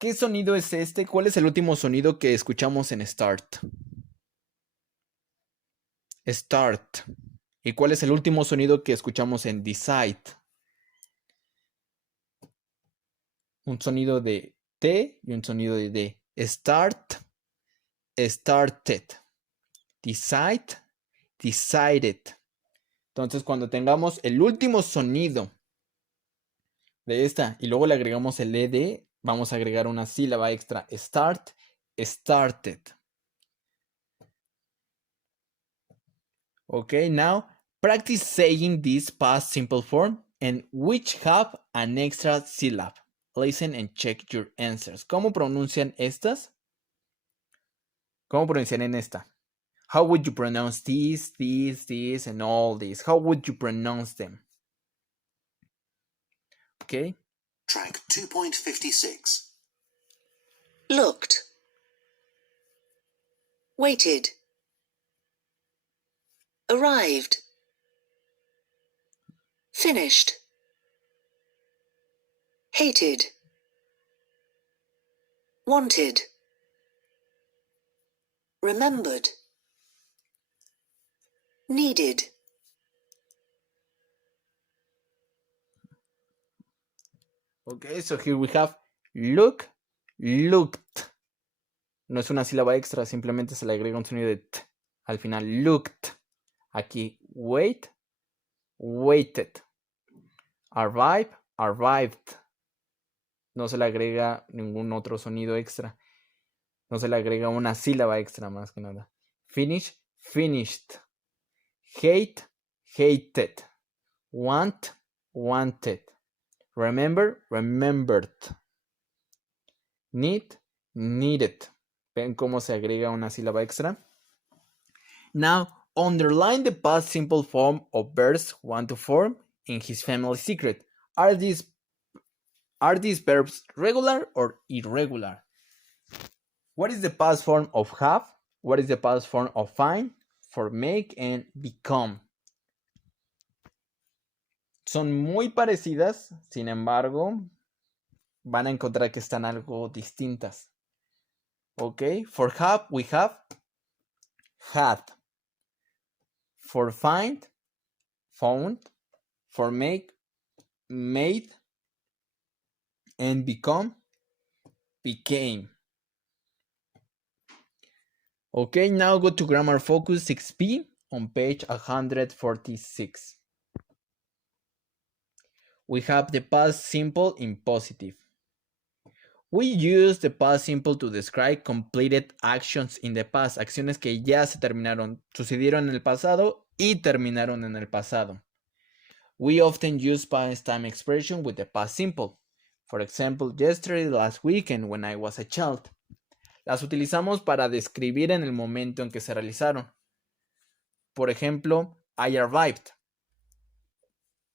¿Qué sonido es este? ¿Cuál es el último sonido que escuchamos en start? Start. ¿Y cuál es el último sonido que escuchamos en decide? Un sonido de T y un sonido de D. Start, started. Decide, decided. Entonces, cuando tengamos el último sonido de esta y luego le agregamos el ED, vamos a agregar una sílaba extra. Start, started. Okay, now practice saying this past simple form and which have an extra syllable. Listen and check your answers. ¿Cómo pronuncian estas? ¿Cómo pronuncian esta? How would you pronounce this, and all this? How would you pronounce them? Okay. Track 2.56. Looked. Waited. Arrived. Finished. Hated. Wanted. Remembered. Needed. Okay, so here we have look, looked. No es una sílaba extra, simplemente se le agrega un sonido de t al final. Looked. Aquí, wait, waited. Arrive, arrived. No se le agrega ningún otro sonido extra. No se le agrega una sílaba extra más que nada. Finish, finished. Hate, hated. Want, wanted. Remember, remembered. Need, needed. ¿Ven cómo se agrega una sílaba extra? Now, underline the past simple form of verbs 1 to 4 in his family secret. Are these verbs regular or irregular? What is the past form of have? What is the past form of find, for make, and become? Son muy parecidas, sin embargo, van a encontrar que están algo distintas. Ok, for have, we have had. For find, found. For make, made. And become, became. Okay, now go to Grammar Focus 6P on page 146. We have the past simple in positive. We use the past simple to describe completed actions in the past, acciones que ya se terminaron, sucedieron en el pasado y terminaron en el pasado. We often use past time expression with the past simple. For example, yesterday, last week, and when I was a child. Las utilizamos para describir en el momento en que se realizaron. Por ejemplo, I arrived.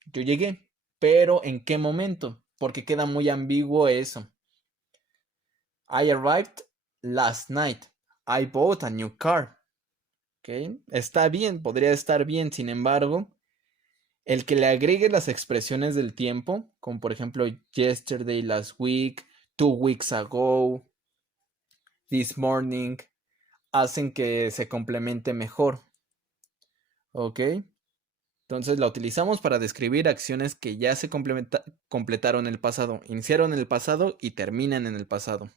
Yo llegué, pero ¿en qué momento? Porque queda muy ambiguo eso. I arrived last night. I bought a new car. ¿Okay? Está bien, podría estar bien, sin embargo, el que le agregue las expresiones del tiempo, como por ejemplo yesterday, last week, 2 weeks ago, this morning, hacen que se complemente mejor. ¿Ok? Entonces la utilizamos para describir acciones que ya se completaron en el pasado, iniciaron en el pasado y terminan en el pasado.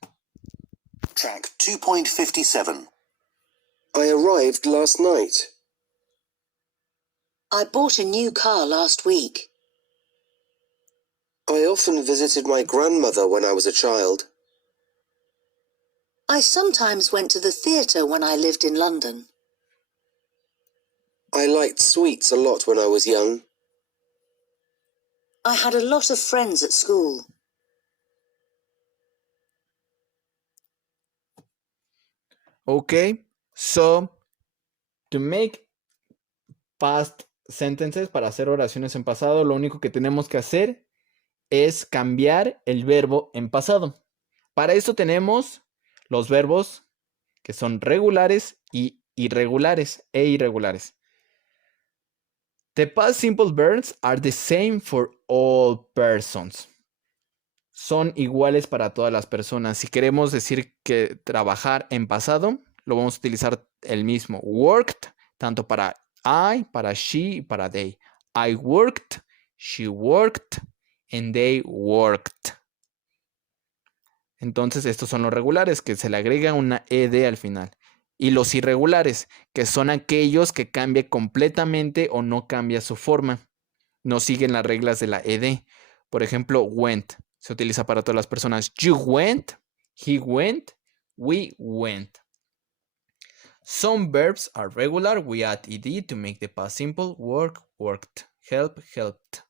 Track 2.57. I arrived last night. I bought a new car last week. I often visited my grandmother when I was a child. I sometimes went to the theatre when I lived in London. I liked sweets a lot when I was young. I had a lot of friends at school. Okay, so to make past sentences, para hacer oraciones en pasado, lo único que tenemos que hacer es cambiar el verbo en pasado. Para esto tenemos los verbos que son regulares y irregulares irregulares. The past simple verbs are the same for all persons. Son iguales para todas las personas. Si queremos decir que trabajar en pasado, lo vamos a utilizar el mismo. Worked, tanto para I, para she y para they. I worked, she worked, and they worked. Entonces, estos son los regulares, que se le agrega una ed al final. Y los irregulares, que son aquellos que cambia completamente o no cambia su forma. No siguen las reglas de la ed. Por ejemplo, went. Se utiliza para todas las personas. You went, he went, we went. Some verbs are regular. We add ed to make the past simple. Work, worked. Help, helped.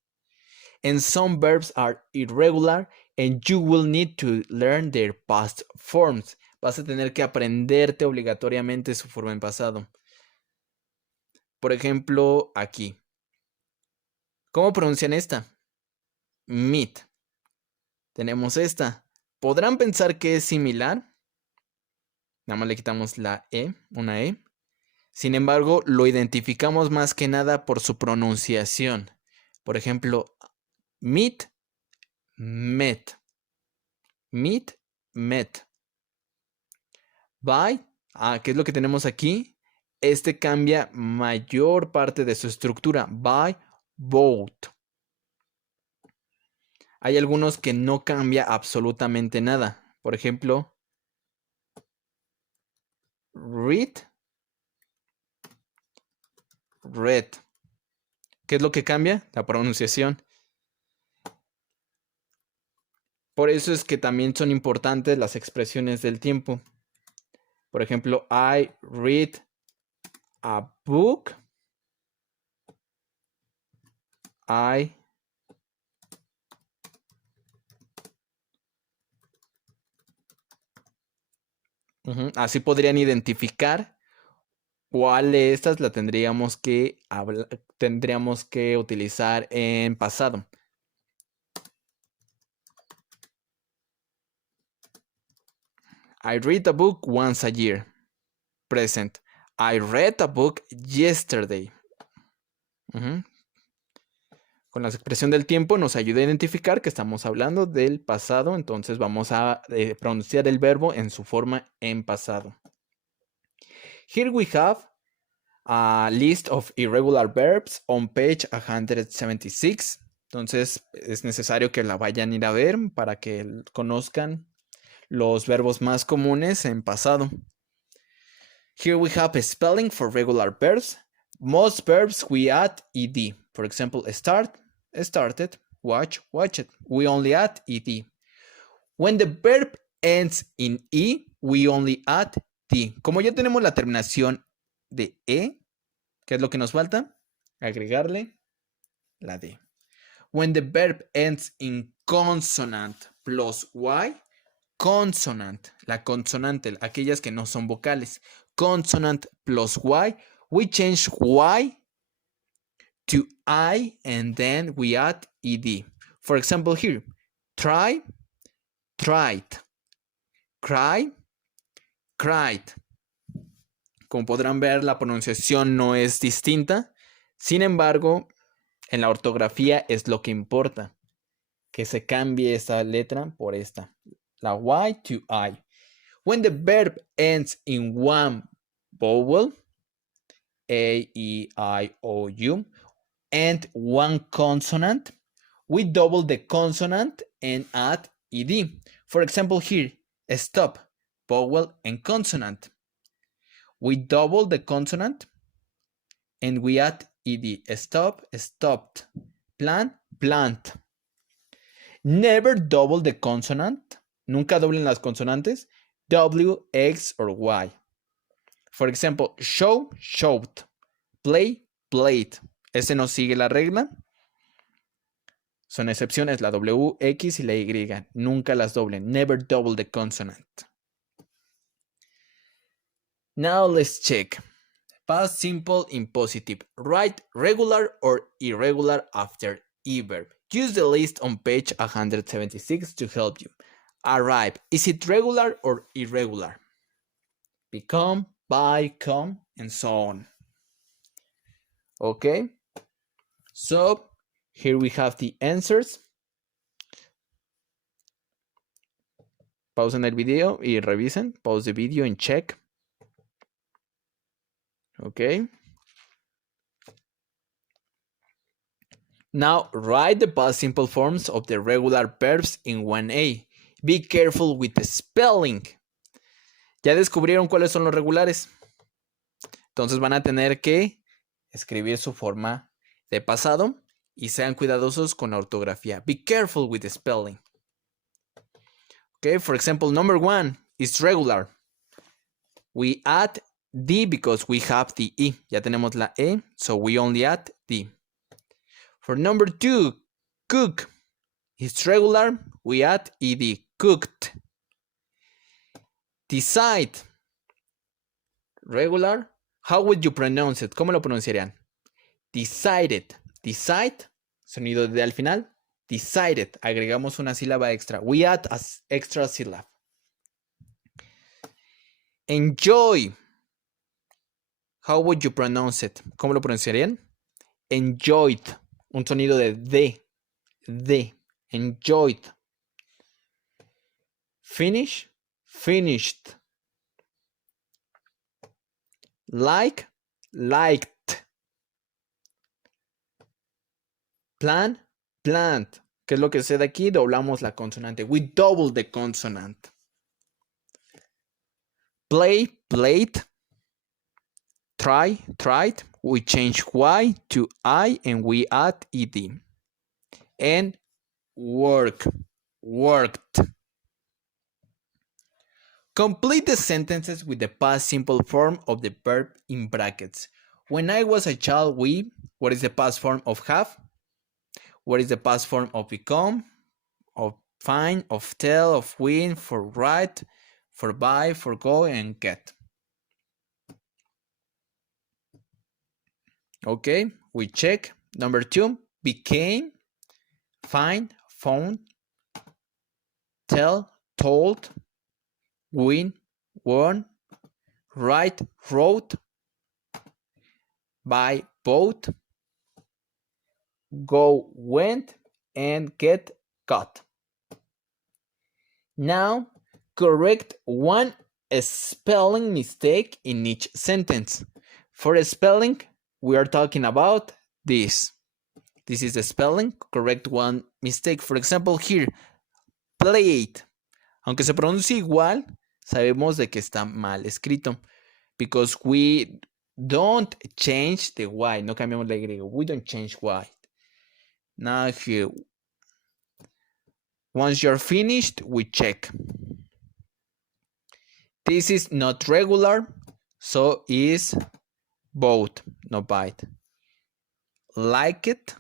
And some verbs are irregular and you will need to learn their past forms. Vas a tener que aprenderte obligatoriamente su forma en pasado. Por ejemplo, aquí. ¿Cómo pronuncian esta? Meet. Tenemos esta. ¿Podrán pensar que es similar? Nada más le quitamos la E, una E. Sin embargo, lo identificamos más que nada por su pronunciación. Por ejemplo, meet, met. Meet, met. Buy, ¿qué es lo que tenemos aquí? Este cambia mayor parte de su estructura. Buy, bought. Hay algunos que no cambia absolutamente nada. Por ejemplo, read, read. ¿Qué es lo que cambia? La pronunciación. Por eso es que también son importantes las expresiones del tiempo. Por ejemplo, I read a book. Así podrían identificar cuál de estas la tendríamos que utilizar en pasado. I read a book once a year. Present. I read a book yesterday. Con la expresión del tiempo nos ayuda a identificar que estamos hablando del pasado, entonces vamos a pronunciar el verbo en su forma en pasado. Here we have a list of irregular verbs on page 176. Entonces es necesario que la vayan a ir a ver para que conozcan los verbos más comunes en pasado. Here we have a spelling for regular verbs. Most verbs we add ed. For example, start, started, watch, watched. We only add ed. When the verb ends in e, we only add d. Como ya tenemos la terminación de e, ¿qué es lo que nos falta? Agregarle la d. When the verb ends in consonant plus y, consonant, la consonante, aquellas que no son vocales. Consonant plus Y. We change Y to I and then we add ed. For example here, try, tried, cry, cried. Como podrán ver, la pronunciación no es distinta. Sin embargo, en la ortografía es lo que importa, que se cambie esta letra por esta, la Y to I. When the verb ends in one vowel, A, E, I, O, U, and one consonant, we double the consonant and add ed. For example here, stop, vowel and consonant. We double the consonant and we add ed. Stop, stopped. Plant, plant. Never double the consonant. Nunca doblen las consonantes. W, X, or Y. For example, show, showed. Play, played. Este no sigue la regla. Son excepciones la W, X y la Y. Nunca las doblen. Never double the consonant. Now let's check. Past simple impositive. Write regular or irregular after e verb. Use the list on page 176 to help you. Arrive. Is it regular or irregular? Become, buy, come, and so on. Okay. So here we have the answers. Pausen el video y revisen. Pause the video and check. Okay. Now write the past simple forms of the regular verbs in 1A. Be careful with the spelling. ¿Ya descubrieron cuáles son los regulares? Entonces van a tener que escribir su forma de pasado y sean cuidadosos con la ortografía. Be careful with the spelling. Okay, for example, number 1 is regular. We add D because we have the E. Ya tenemos la E, so we only add D. For number 2, cook. It's regular, we add ed, cooked. Decide. Regular. How would you pronounce it? ¿Cómo lo pronunciarían? Decided. Decide. Sonido de D al final. Decided. Agregamos una sílaba extra. We add an extra syllable. Enjoy. How would you pronounce it? ¿Cómo lo pronunciarían? Enjoyed. Un sonido de D. D. Enjoyed. Finish. Finished. Like. Liked. Plan. Planned. ¿Qué es lo que sucede aquí? Doblamos la consonante. We double the consonant. Play. Played. Try. Tried. We change Y to I and we add ed. And work. Worked. Complete the sentences with the past simple form of the verb in brackets. When I was a child, we. What is the past form of have? What is the past form of become? Of find, of tell, of win, for write, for buy, for go, and get. Okay, we check. Number 2, became, find, found, tell, told, win, won, write, wrote, buy, bought, go, went, and get, got. Now, correct one spelling mistake in each sentence. For spelling, we are talking about this. This is the spelling. Correct one mistake. For example, here, played. Aunque se pronuncia igual, sabemos de que está mal escrito. Because we don't change the Y. No cambiamos la Y. We don't change Y. Now here, once you're finished, we check. This is not regular, so is both, no bite. Like it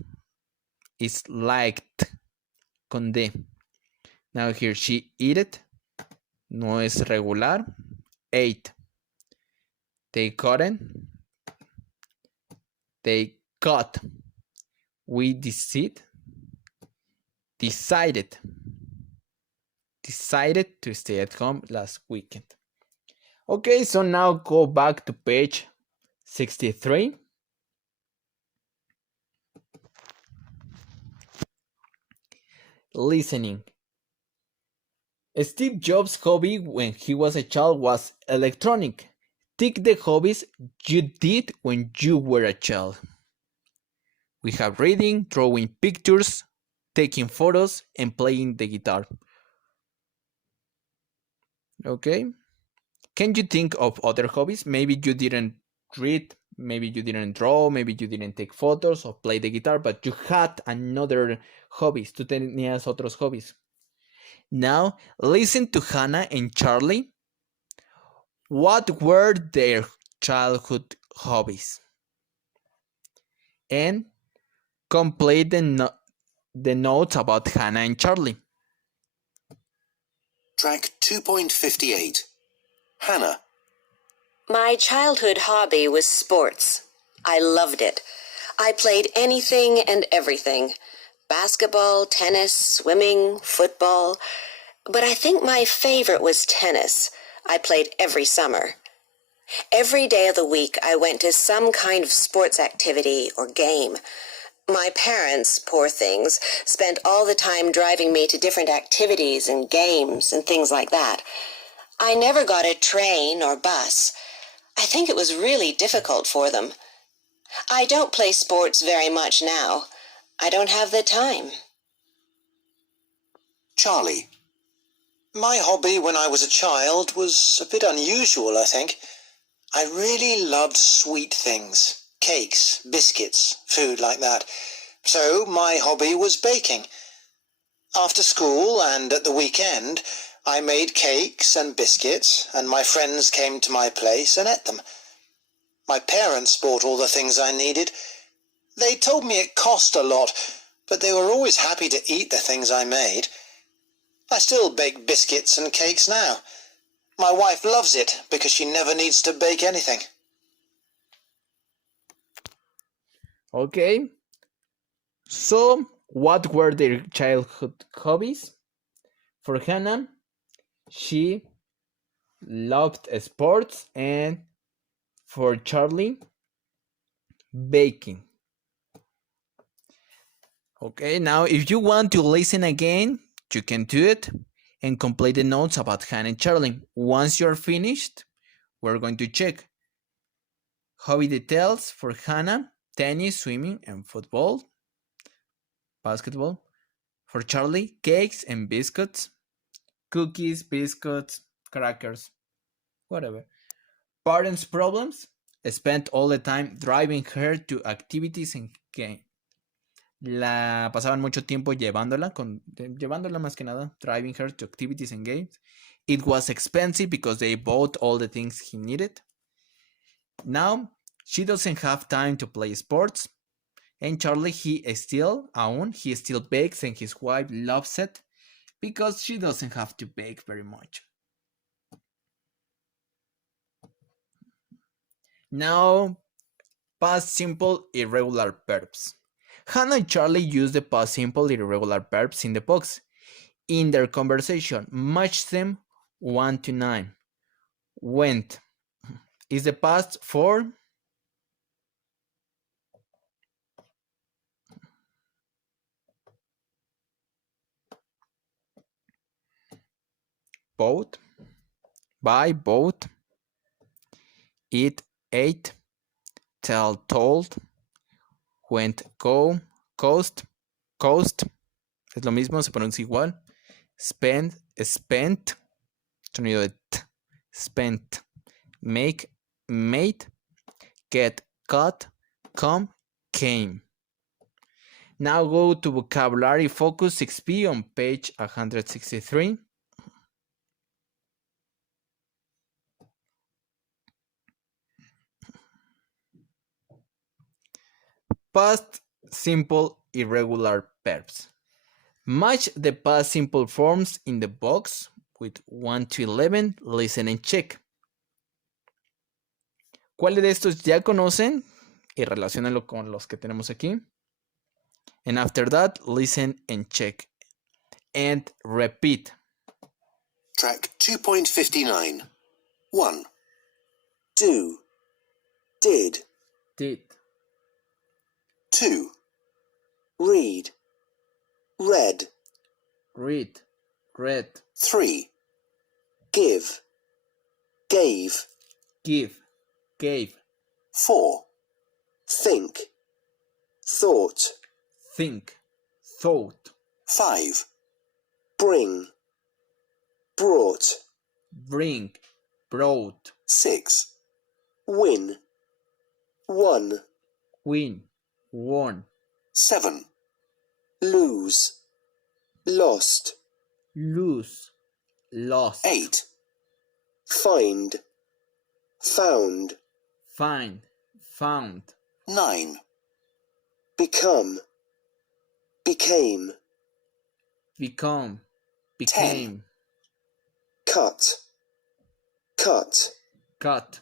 is liked, con D. Now here, she eat it, no es regular. Ate. They couldn't. They got. We decided to stay at home last weekend. Okay, so now go back to page 63. Listening. Steve Jobs' hobby when he was a child was electronic. Tick the hobbies you did when you were a child. We have reading, drawing pictures, taking photos, and playing the guitar. Okay. Can you think of other hobbies? Maybe you didn't read, maybe you didn't draw, maybe you didn't take photos or play the guitar, but you had another hobbies. Tú tenías otros hobbies. Now, listen to Hannah and Charlie. What were their childhood hobbies? And complete the notes about Hannah and Charlie. Track 2.58. Hannah. My childhood hobby was sports. I loved it. I played anything and everything. Basketball, tennis, swimming, football. But I think my favorite was tennis. I played every summer. Every day of the week, I went to some kind of sports activity or game. My parents, poor things, spent all the time driving me to different activities and games and things like that. I never got a train or bus. I think it was really difficult for them. I don't play sports very much now. I don't have the time. Charlie. My hobby when I was a child was a bit unusual, I think. I really loved sweet things, cakes, biscuits, food like that. So my hobby was baking. After school and at the weekend, I made cakes and biscuits, and my friends came to my place and ate them. My parents bought all the things I needed. They told me it cost a lot, but they were always happy to eat the things I made. I still bake biscuits and cakes now. My wife loves it because she never needs to bake anything. Okay. So, what were their childhood hobbies? For Hannah, she loved sports, and for Charlie, baking. Okay, now if you want to listen again, you can do it and complete the notes about Hannah and Charlie. Once you're finished, we're going to check hobby details for Hannah: tennis, swimming, and football, basketball. For Charlie, cakes and biscuits, cookies, biscuits, crackers, whatever. Parents' problems: spent all the time driving her to activities and games. La pasaban mucho tiempo llevándola más que nada, driving her to activities and games. It was expensive because they bought all the things he needed. Now, she doesn't have time to play sports. And Charlie, he still bakes, and his wife loves it because she doesn't have to bake very much. Now, past simple irregular verbs. Hannah and Charlie use the past simple irregular verbs in the box. In their conversation, match them 1 to 9. Went is the past for bought, buy, bought, eat, ate, tell, told, went, go, coast, coast, es lo mismo, se pronuncia igual, spend, spent, sonido de t, spent, make, made, get, got, come, came. Now go to vocabulary focus 6b on page 163. Past simple irregular verbs. Match the past simple forms in the box with 1 to 11, listen and check. ¿Cuáles de estos ya conocen? Y relaciónenlo con los que tenemos aquí. And after that, listen and check. And repeat. Track 2.59. 1. Do. Did. Did. 2. Read. Read. Read. Read. 3. Give. Gave. Give. Gave. 4. Think. Thought. Think. Thought. 5. Bring. Brought. Bring. Brought. 6. Win. Won. Win. Won. 7. Lose. Lost. Lose. Lost. 8. Find. Found. Find. Found. 9. Become. Became. Become. Became. Cut. Cut. Cut.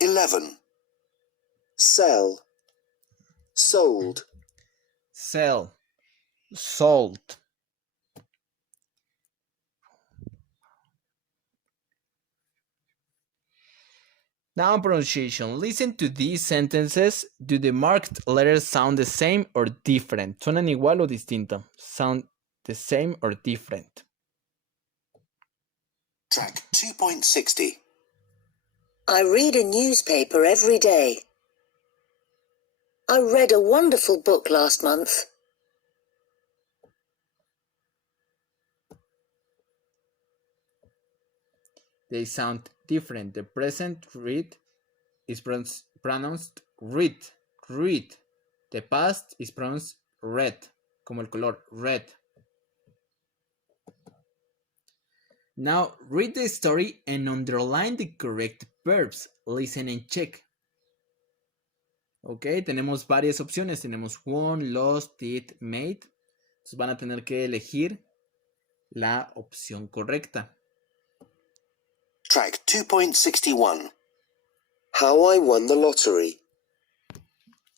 11. Sell. Sold. Sell. Sold. Now pronunciation. Listen to these sentences. Do the marked letters sound the same or different? ¿Suenan igual o distinto? Sound the same or different? Track 2.60. I read a newspaper every day. I read a wonderful book last month. They sound different. The present read is pronounced read, read. The past is pronounced red, como el color red. Now read the story and underline the correct verbs. Listen and check. Ok, tenemos varias opciones. Tenemos won, lost, did, made. Entonces van a tener que elegir la opción correcta. Track 2.61. How I won the lottery.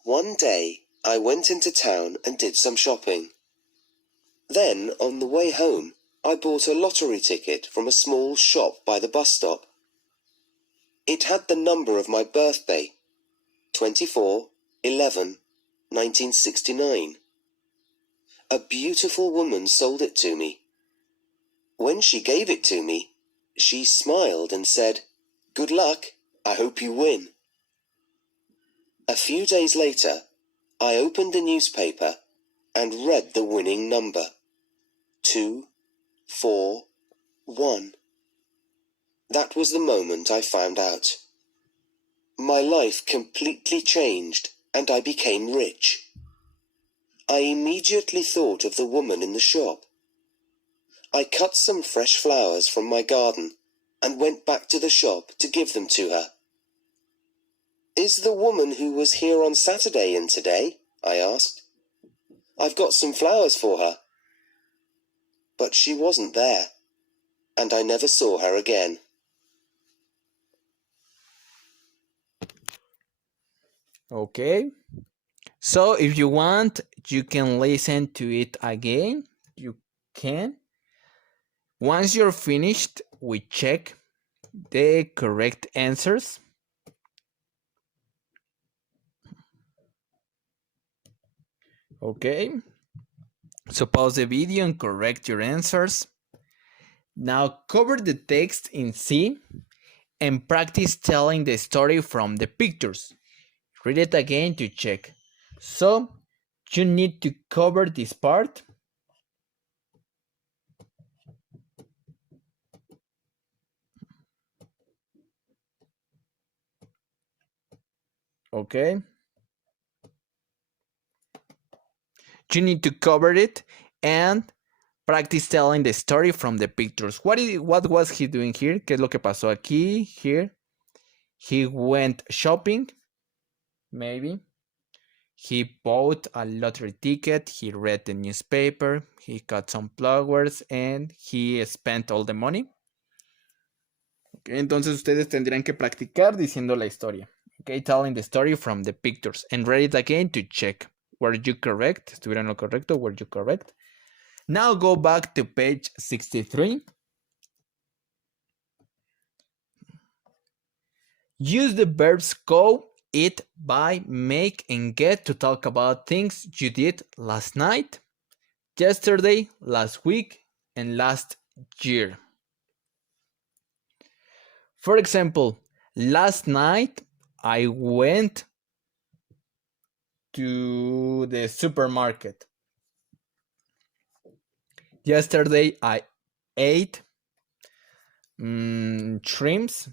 One day, I went into town and did some shopping. Then, on the way home, I bought a lottery ticket from a small shop by the bus stop. It had the number of my birthday, 24/11/1969. A beautiful woman sold it to me. When she gave it to me, she smiled and said, "Good luck, I hope you win." A few days later, I opened the newspaper and read the winning number, 241. That was the moment I found out. My life completely changed and I became rich. I immediately thought of the woman in the shop. I cut some fresh flowers from my garden and went back to the shop to give them to her. "Is the woman who was here on Saturday in today?" I asked. "I've got some flowers for her." But she wasn't there, and I never saw her again. Okay. So if you want, you can listen to it again. You can. Once you're finished, we check the correct answers. Okay. So pause the video and correct your answers. Now cover the text in C and practice telling the story from the pictures. Read it again to check. So you need to cover this part. Okay. You need to cover it and practice telling the story from the pictures. What was he doing here? ¿Qué es lo que pasó aquí? Here. He went shopping. Maybe. He bought a lottery ticket, he read the newspaper, he got some flowers, and he spent all the money. Okay, entonces ustedes tendrían que practicar diciendo la historia. Okay, telling the story from the pictures and read it again to check. Were you correct? ¿Estuvieron lo correcto? Were you correct? Now go back to page 63. Use the verbs go, eat, buy, make, and get to talk about things you did last night, yesterday, last week, and last year. For example, last night I went to the supermarket. Yesterday I ate shrimps.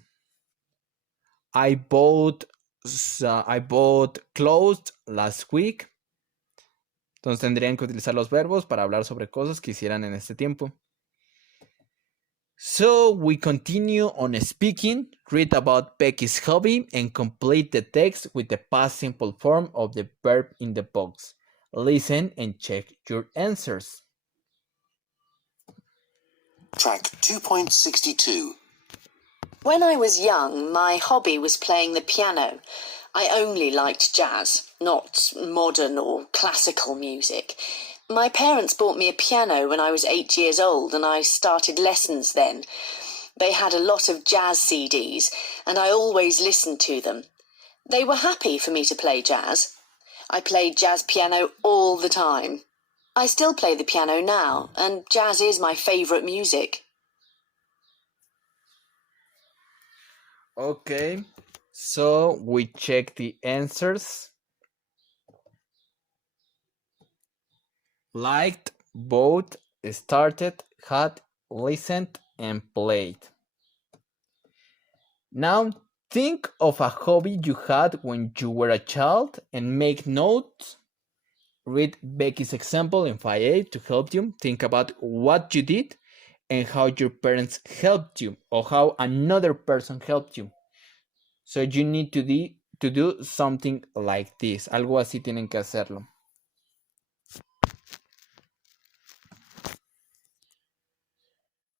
I bought clothes last week. Entonces tendrían que utilizar los verbos para hablar sobre cosas que hicieran en este tiempo. So we continue on speaking, read about Becky's hobby, and complete the text with the past simple form of the verb in the box. Listen and check your answers. Track 2.62. When I was young, my hobby was playing the piano. I only liked jazz, not modern or classical music. My parents bought me a piano when I was 8 years old, and I started lessons then. They had a lot of jazz CDs, and I always listened to them. They were happy for me to play jazz. I played jazz piano all the time. I still play the piano now, and jazz is my favourite music. Okay, so we check the answers. Liked, bought, started, had, listened, and played. Now think of a hobby you had when you were a child and make notes. Read Becky's example in 5A to help you think about what you did and how your parents helped you or how another person helped you. So you need to do something like this. Algo así tienen que hacerlo.